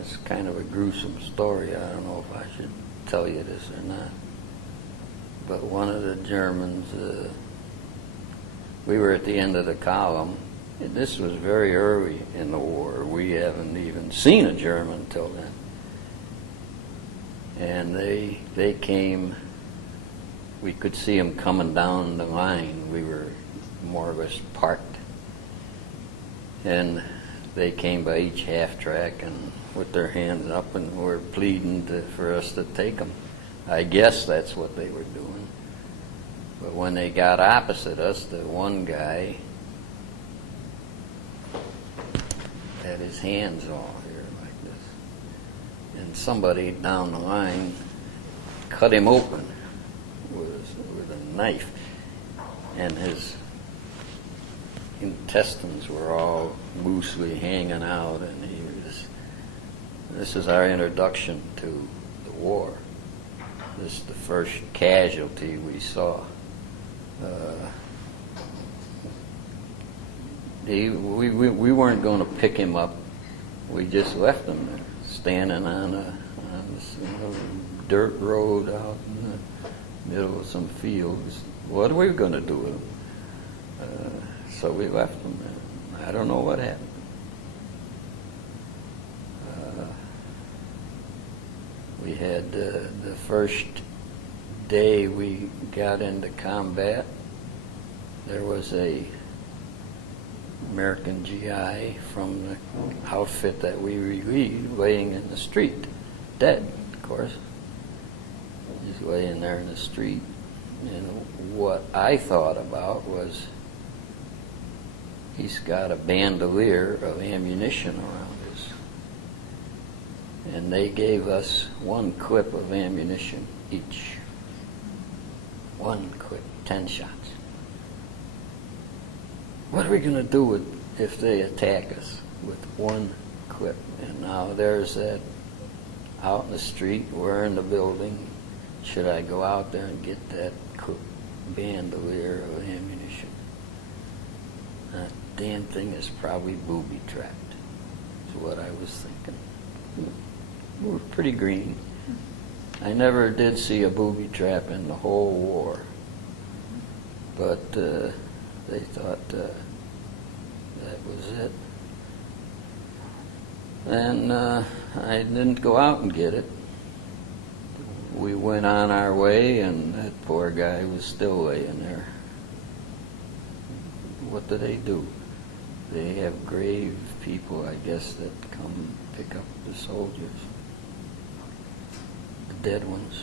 It's kind of a gruesome story. I don't know if I should tell you this or not. But one of the Germans, we were at the end of the column. And this was very early in the war. We haven't even seen a German till then. And they came. We could see them coming down the line. We were more or less parked. And they came by each half track and with their hands up and were pleading for us to take them. I guess that's what they were doing. But when they got opposite us, the one guy had his hands all here like this. And somebody down the line cut him open with a knife. And his intestines were all loosely hanging out. And this is our introduction to the war. This is the first casualty we saw. We weren't going to pick him up. We just left him there, standing on this dirt road out in the middle of some fields. What are we going to do with him? So we left them. I don't know what happened. We had the first day we got into combat, there was a American GI from the outfit that we relieved laying in the street, dead, of course. He's laying there in the street. And what I thought about was he's got a bandolier of ammunition around us. And they gave us one clip of ammunition each. One clip, 10 shots. What are we going to do if they attack us with one clip? And now there's that out in the street, we're in the building. Should I go out there and get that bandolier of ammunition? That damn thing is probably booby-trapped, is what I was thinking. We were pretty green. I never did see a booby trap in the whole war, but they thought that was it. And I didn't go out and get it. We went on our way, and that poor guy was still laying there. What do? They have grave people, I guess, that come pick up the soldiers, the dead ones.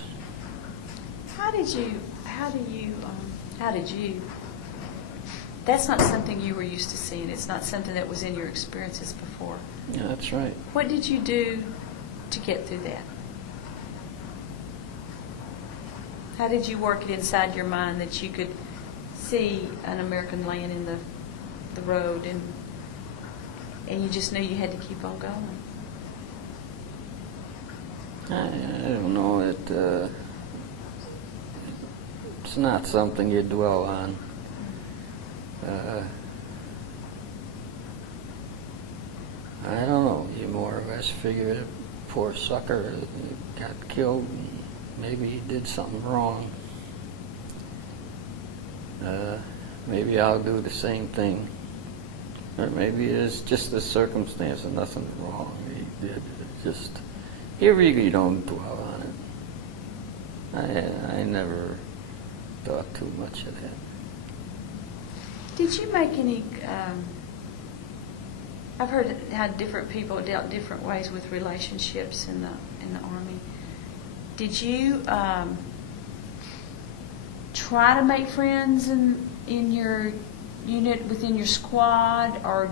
How did you, that's not something you were used to seeing. It's not something that was in your experiences before. Yeah, that's right. What did you do to get through that? How did you work it inside your mind that you could see an American laying in the road and you just knew you had to keep on going? I don't know. It's not something you dwell on. I don't know. You more or less figure that poor sucker got killed, and maybe he did something wrong. Maybe I'll do the same thing. Or maybe it's just a circumstance and nothing wrong he did. It's just, you really don't dwell on it. I never thought too much of that. Did you make any, I've heard how different people dealt different ways with relationships in the Army. Did you try to make friends in your unit, within your squad, or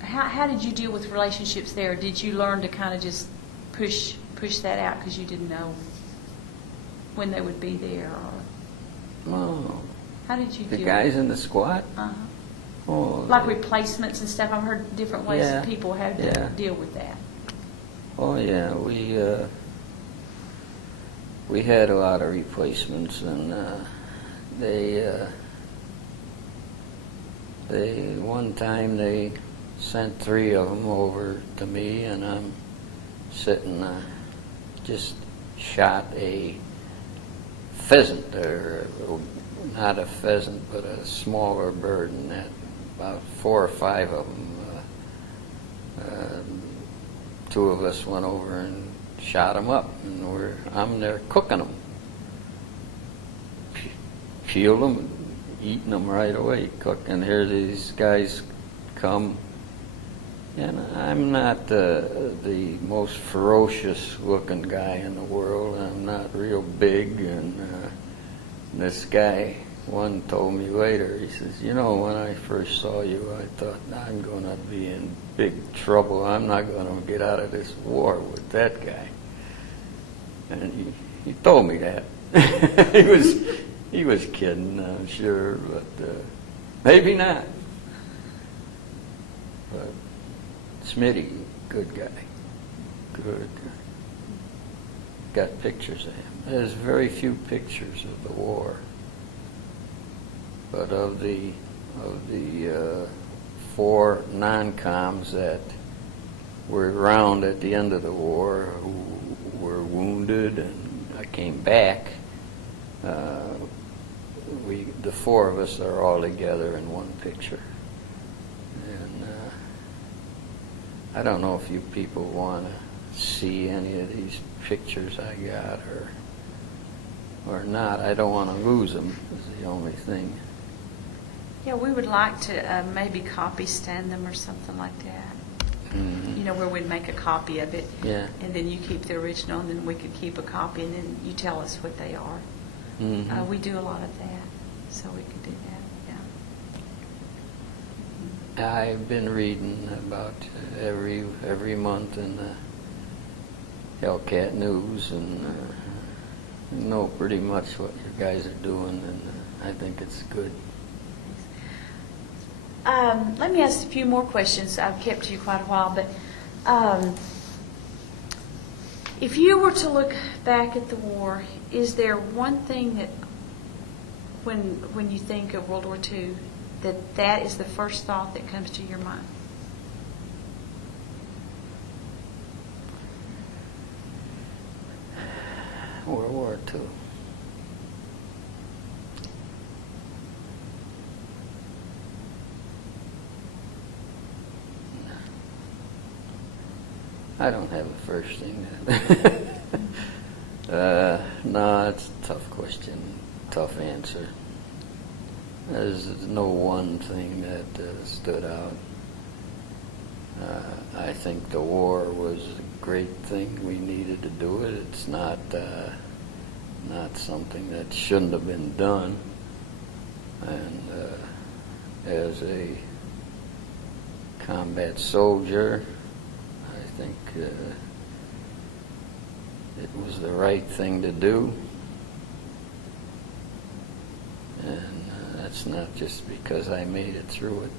how did you deal with relationships there? Did you learn to kind of just push that out because you didn't know when they would be there? Or Oh. how did you The deal guys with in the squad? Uh-huh. Oh, Like replacements and stuff? I've heard different ways Yeah. that people have to Yeah. deal with that. Oh yeah, we had a lot of replacements, and they one time they sent 3 of them over to me, and I'm sitting, just shot a pheasant, or not a pheasant, but a smaller bird, and that about 4 or 5 of them. 2 of us went over and shot them up, and I'm there cooking them, peeled them, eating them right away, and here these guys come, and I'm not the most ferocious looking guy in the world. I'm not real big, and this guy, one told me later, he says, you know, when I first saw you, I thought, I'm going to be in big trouble. I'm not going to get out of this war with that guy. And he told me that. He was kidding, I'm sure, but maybe not. But Smitty, good guy. Good guy. Got pictures of him. There's very few pictures of the war. But of the 4 non-coms that were around at the end of the war who were wounded, and I came back, the four of us are all together in one picture. And I don't know if you people want to see any of these pictures I got or not. I don't want to lose them, is the only thing. Yeah, we would like to maybe copy stand them or something like that. Mhm. You know, where we'd make a copy of it. Yeah. And then you keep the original, and then we could keep a copy, and then you tell us what they are. Mhm. We do a lot of that, so we could do that, yeah. I've been reading about every month in the Hellcat News, and know pretty much what you guys are doing, and I think it's good. Let me ask a few more questions. I've kept you quite a while, but if you were to look back at the war, is there one thing that, when you think of World War II, that is the first thought that comes to your mind? World War II. I don't have a first thing. No, it's a tough question, tough answer. There's no one thing that stood out. I think the war was a great thing. We needed to do it. It's not something that shouldn't have been done. And as a combat soldier, I think it was the right thing to do. And that's not just because I made it through it.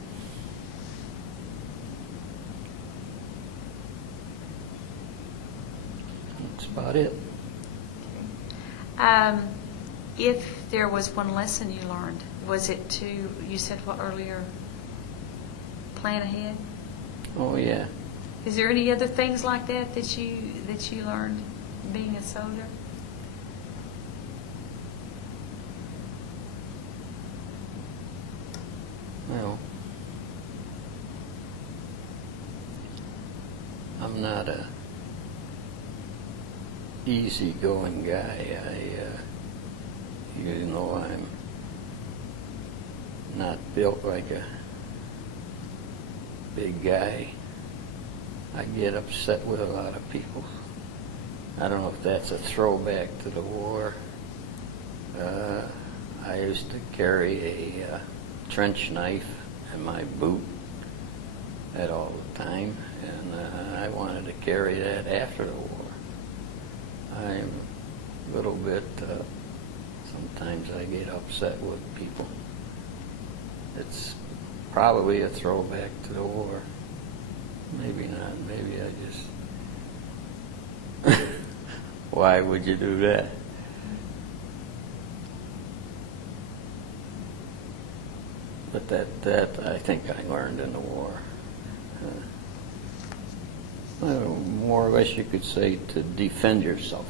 That's about it. If there was one lesson you learned, was it to, you said what earlier, plan ahead? Oh, yeah. Is there any other things like that that you learned being a soldier? Well, I'm not a easygoing guy. You know, I'm not built like a big guy. I get upset with a lot of people. I don't know if that's a throwback to the war. I used to carry a trench knife in my boot at all the time, and I wanted to carry that after the war. I'm a little bit, sometimes I get upset with people. It's probably a throwback to the war. Maybe not. Maybe I just... Why would you do that? But that I think I learned in the war. More or less you could say to defend yourself.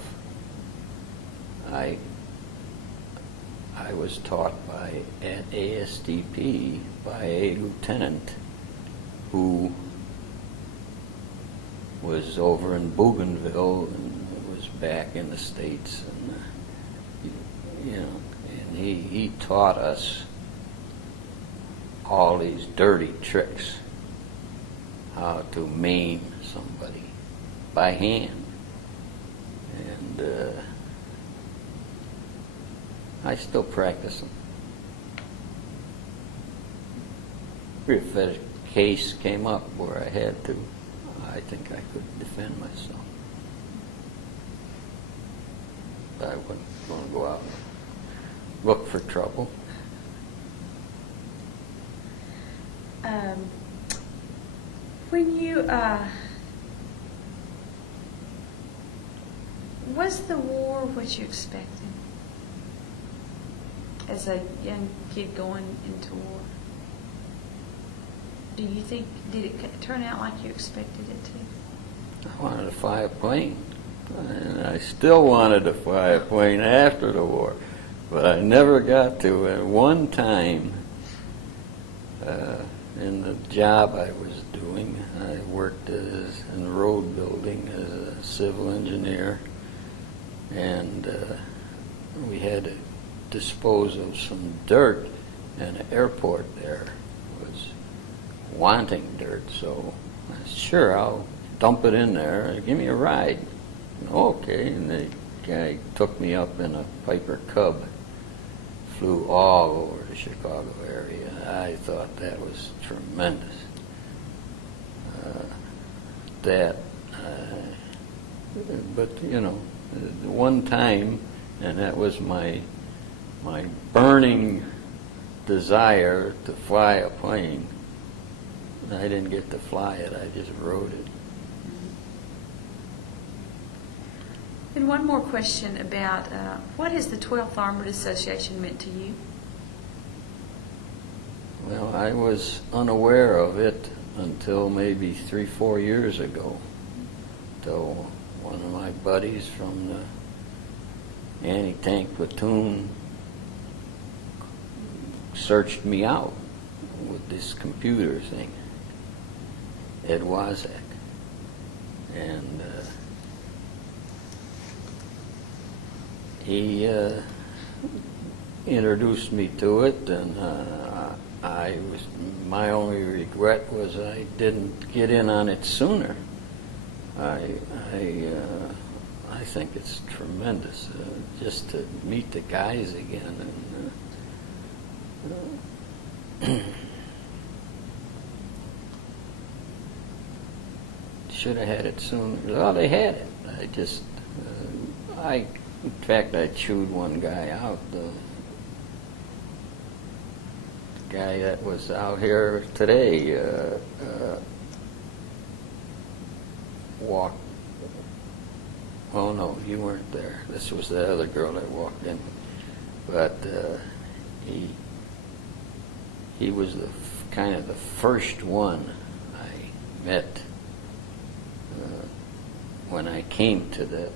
I was taught at ASDP by a lieutenant who was over in Bougainville and was back in the States, and and he taught us all these dirty tricks, how to maim somebody by hand. And I still practice them. If a case came up where I had to, I think I could defend myself. But I wouldn't want to go out and look for trouble. When you, was the war what you expected as a young kid going into war? Do you think, did it turn out like you expected it to? I wanted to fly a plane, and I still wanted to fly a plane after the war. But I never got to. At one time, in the job I was doing, I worked in road building as a civil engineer, and we had to dispose of some dirt, and the airport there was wanting dirt, so I said, sure, I'll dump it in there. Give me a ride. Okay, and the guy took me up in a Piper Cub, flew all over the Chicago area. I thought that was tremendous. But you know, the one time, and that was my burning desire to fly a plane. I didn't get to fly it, I just rode it. And one more question about what has the 12th Armored Association meant to you? Well, I was unaware of it until maybe 3-4 years ago, till one of my buddies from the anti-tank platoon searched me out with this computer thing, Ed Wazak, and he introduced me to it, and my only regret was I didn't get in on it sooner. I think it's tremendous just to meet the guys again, and should have had it sooner. Well, they had it. In fact, I chewed one guy out. The guy that was out here today walked. Oh no, you weren't there. This was the other girl that walked in. But he was kind of the first one I met when I came to the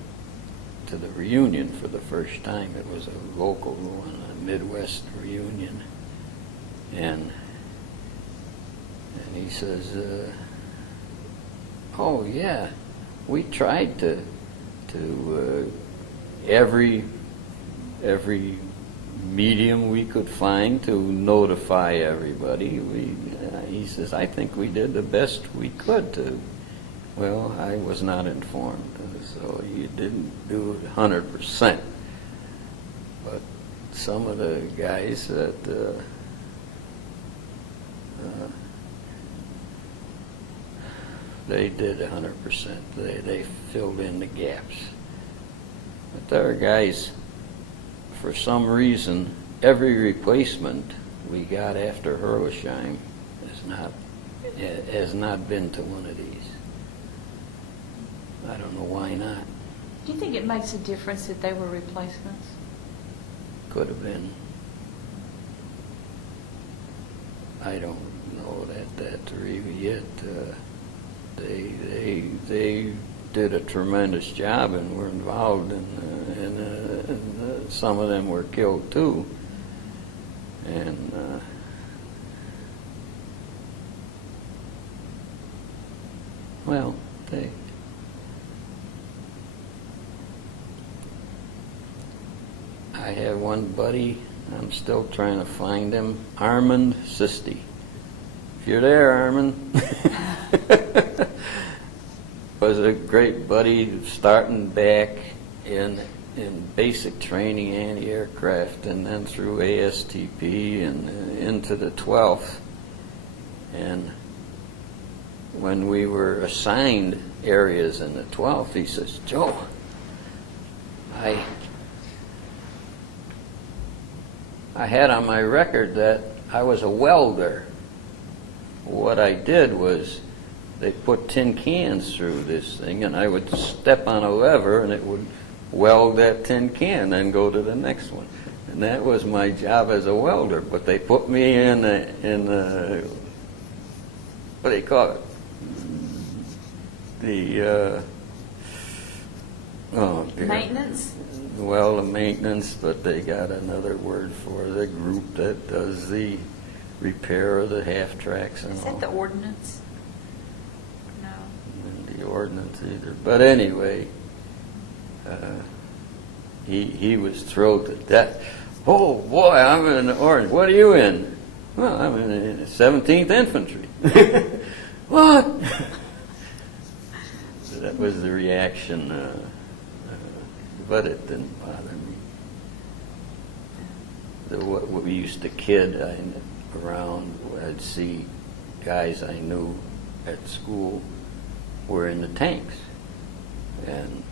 reunion for the first time. It was a local one, a Midwest reunion, and he says, "Oh yeah, we tried to every medium we could find to notify everybody. He says, I think we did the best we could to." Well, I was not informed, so you didn't do it 100%. But some of the guys that they did 100%. They filled in the gaps. But there are guys, for some reason, every replacement we got after Herlesheim has not been to one of these. I don't know why not. Do you think it makes a difference that they were replacements? Could have been. I don't know that really yet. They did a tremendous job and were involved, and some of them were killed too. And well, I have one buddy, I'm still trying to find him, Armand Sisti. If you're there, Armand. Was a great buddy starting back in basic training, anti-aircraft, and then through ASTP and into the 12th. And when we were assigned areas in the 12th, he says, Joe, I had on my record that I was a welder. What I did was they put tin cans through this thing, and I would step on a lever, and it would weld that tin can, then go to the next one. And that was my job as a welder. But they put me in the what do you call it? Oh, dear. Maintenance? Well, the maintenance, but they got another word for the group that does the repair of the half-tracks and Is all. that the ordinance? No. And the ordinance either. But anyway, he was thrilled to death. Oh, boy, I'm in the ordinance. What are you in? Well, I'm in the 17th Infantry. What? So that was the reaction, but it didn't bother me. What we used to kid around, I'd see guys I knew at school were in the tanks, and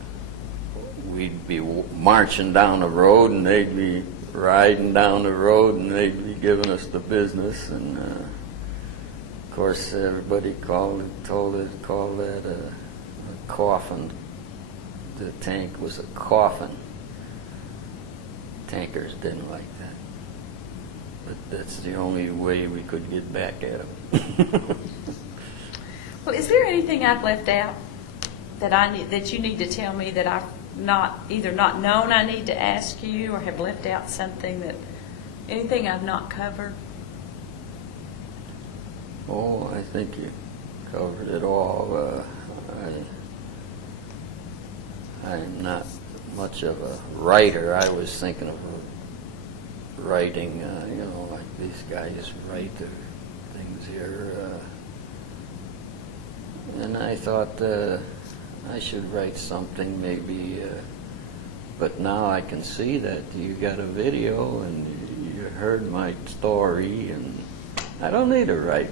we'd be marching down the road, and they'd be riding down the road, and they'd be giving us the business, and of course everybody called that a coffin. The tank was a coffin. Tankers didn't like that, but that's the only way we could get back at them. Well, is there anything I've left out that you need to tell me that I've either not known I need to ask you, or have left out anything I've not covered? Oh, I think you covered it all. I'm not much of a writer. I was thinking of writing, like these guys write their things here. And I thought I should write something maybe, but now I can see that you got a video and you heard my story, and I don't need to write.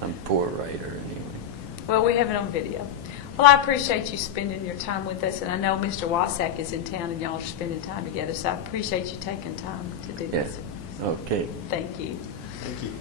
I'm a poor writer anyway. Well, we have it on video. Well, I appreciate you spending your time with us, and I know Mr. Wasak is in town and y'all are spending time together, so I appreciate you taking time to do this. Okay. Thank you. Thank you.